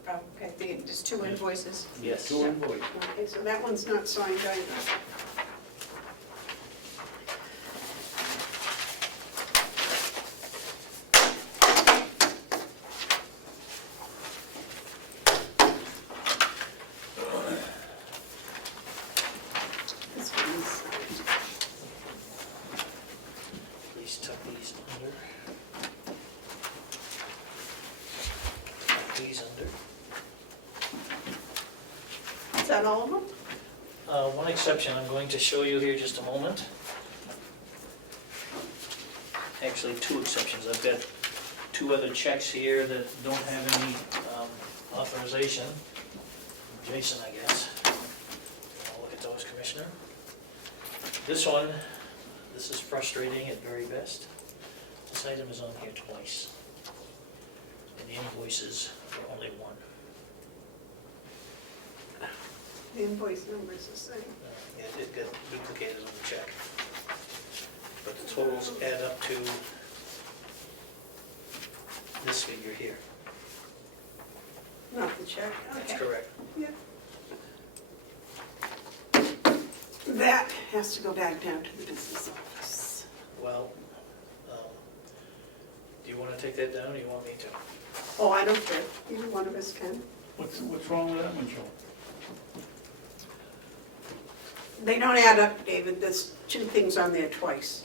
Oh, okay, just two invoices. Yes. Two invoices. Okay, so that one's not signed either. This one's signed. Please tuck these under. Tuck these under. Is that all of them? One exception I'm going to show you here just a moment. Actually, two exceptions. I've got two other checks here that don't have any authorization. Jason, I guess. I'll look at those, Commissioner. This one, this is frustrating at very best. This item is on here twice. And the invoices are only one. The invoice number is the same. Yeah, it got duplicated on the check. But the totals add up to this figure here. Not the check, That's okay. correct. Yeah. That has to go back down to the business office. Well, do you want to take that down, or you want me to? Oh, I don't care, either one of us can. What's wrong with that one, Joe? They don't add up, David, there's two things on there twice,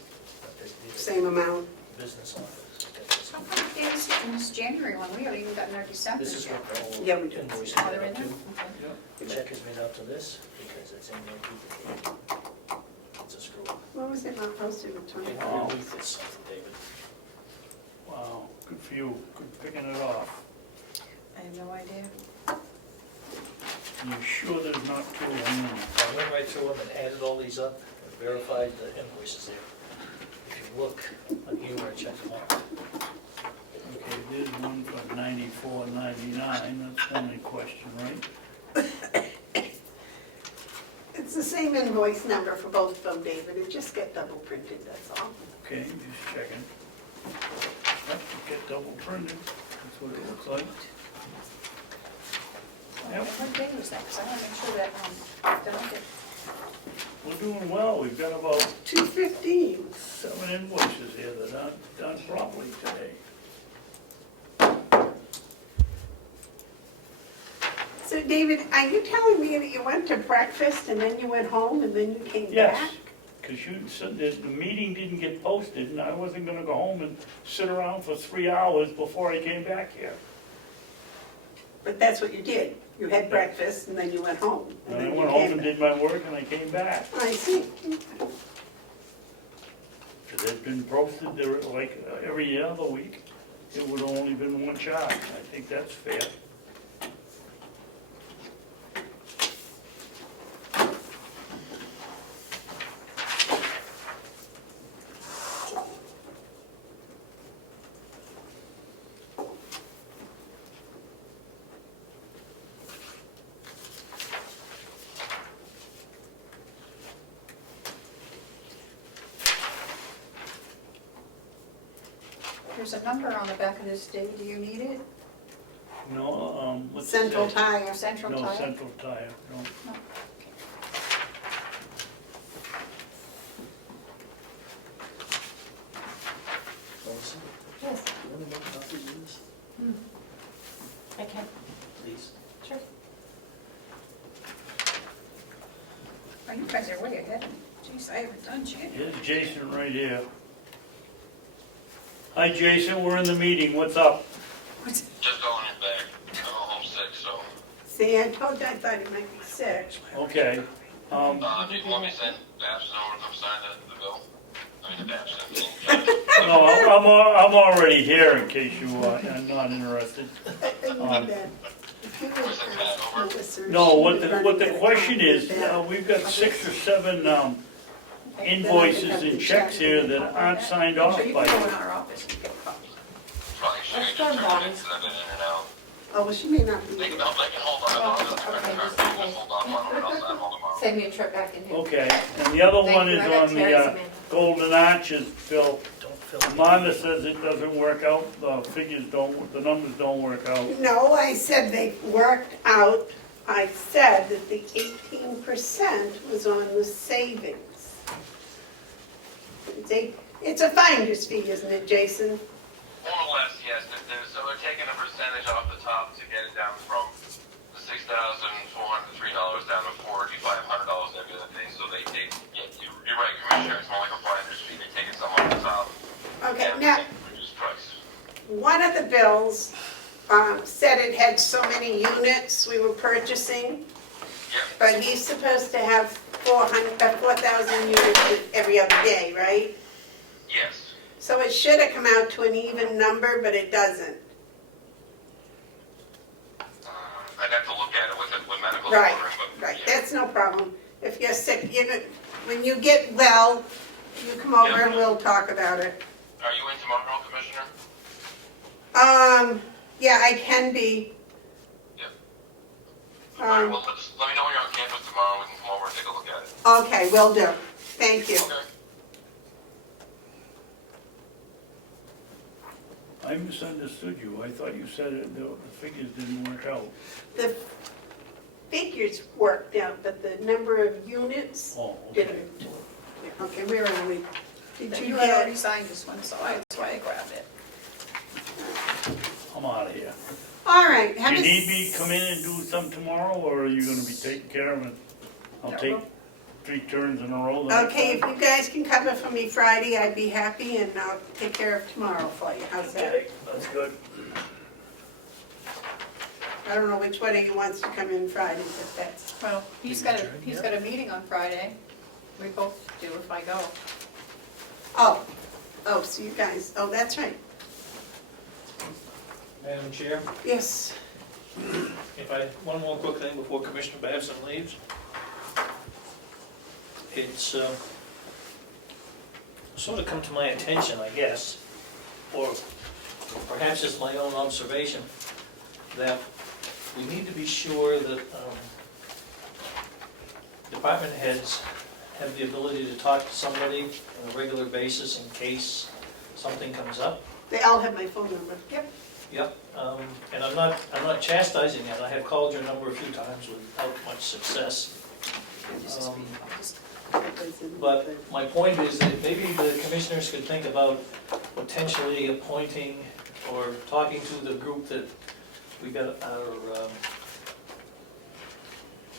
same amount. Business office. How come days in this January one, we haven't even gotten our December This is yet? what the whole Yeah, we do. invoice is Oh, they're made in up there? to. Okay. The check is made out to this, because it's in there duplicated. It's a screw up. What was it not posted with Tony? Underneath is something, David. Wow, good for you, good picking it off. I have no idea. You sure there's not two of them? I went right through them and added all these up and verified the invoices there. If you look on here where I checked them out. Okay, there's one for 94.99, that's the only question, right? It's the same invoice number for both of them, David, it just get double printed, that's all. Okay, just checking. Yep, get double printed, that's what it looks like. Yep, What day was that? Because I want to make sure that, that I get, we're doing well, we've got about 215. 7 invoices here that aren't done properly today. So David, are you telling me that you went to breakfast and then you went home and then you came Yes, back? because you said that the meeting didn't get posted, and I wasn't gonna go home and sit around for 3 hours before I came back here. But that's what you did, you had breakfast and then you went home. And I then you went home came and back. did my work, and I came back. I see. If it had been posted there like every other week, it would have only been one charge. I think that's fair. there's a number on the back of this, David, do you need it? No, what's Central that? Tire. Central No, Tire? Central Tire, no. No. Melissa, Yes, you want to make copies of this, I can, please? sure. Oh, you guys are way ahead. Jeez, I haven't done January. Here's Jason right here. Hi, Jason, we're in the meeting, what's up? Just going in back. I'm homesick, so. See, I thought he might be sick. Okay, Do you want me to send Babson over to come sign the bill? I mean, the Babson thing. no, I'm already here in case you are not interested. No, what the question is, we've got 6 or 7 invoices and checks here that aren't signed off So you by can go you. in our office and get a copy. storm bonds. Because I've been in and out. Oh, well, she may not be. They can hold on. Oh, I'll just okay, just in case. hold on one else. I'll hold tomorrow. Save me a trip back in here. Okay, and the other Thank one you. is I got on Terry's the amendment. Golden Arches, Bill. Don't fill Amanda says it doesn't work out, the figures don't, the numbers don't work out. No, I said they worked out. I said that the 18% was on the savings. It's a finder's fee, isn't it, Jason? More or less, yes. So they're taking a percentage off the top to get it down from the $6,403 down to $4,500 every other day. So they take, yeah, you're right, Commissioner, it's more like a finder's fee. They take it some off the top. Okay, and now, reduce price. one of the bills said it had so many units we were purchasing, Yep. but he's supposed to have 4,000 units every other day, right? Yes. So it should have come out to an even number, but it doesn't. I'd have to look at it with medical Right, ordering, but right, yeah. that's no problem. If you're sick, when you get well, you come over and we'll talk about it. Are you in tomorrow, Commissioner? Yeah, I can be. Yep. All right, Um, well, let me know when you're on campus tomorrow. We can come over and take a look at it. Okay, will do. Thank you. Okay. I misunderstood you, I thought you said the figures didn't work out. The figures worked out, but the number of units Oh, okay. didn't. Yeah, okay, where are we? Did you You had already get? signed this one, so that's why I grabbed it. I'm out of here. All right. Do have you a need me to come in and do something tomorrow, or are you gonna be taking care of it? I'll No, take we'll- 3 turns in a row. then. Okay, if you guys can cover for me Friday, I'd be happy, and I'll take care of tomorrow for you. How's that? Okay, that's good. I don't know which one of you wants to come in Friday, but that's, Well, he's got a meeting on Friday. We both do if I go. oh, so you guys, oh, that's right. Madam Chair, Yes. one more quick thing before Commissioner Babson leaves. It's sort of come to my attention, I guess, or perhaps it's my own observation, that we need to be sure that department heads have the ability to talk to somebody on a regular basis in case something comes up. They all have my phone number. Yep, and I'm not chastising it, I have called your number a few times without much success. But my point is that maybe the commissioners could think about potentially appointing or talking to the group that we got our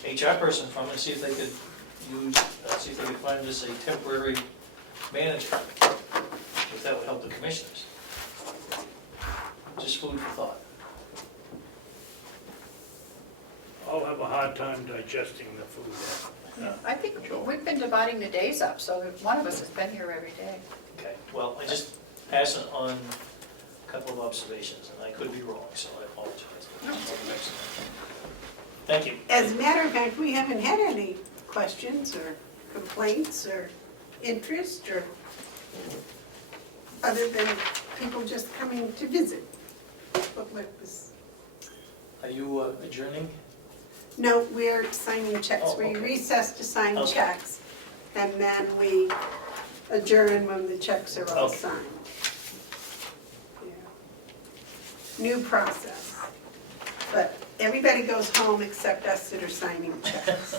HR person from and see if they could see if they could find us a temporary manager, if that would help the commissioners. Just food for thought. I'll have a hard time digesting the food. I think we've been dividing the days up, so if one of us has been here every day. Okay, well, I just pass it on a couple of observations, and I could be wrong, so I apologize. Thank you. As a matter of fact, we haven't had any questions or complaints or interest or other than people just coming to visit. But what was- Are you adjourning? No, we're signing checks. Oh, We okay. recess to sign Okay. checks, and then we adjourn when the checks are all Okay. signed. Yeah. New process. But everybody goes home except us that are signing checks.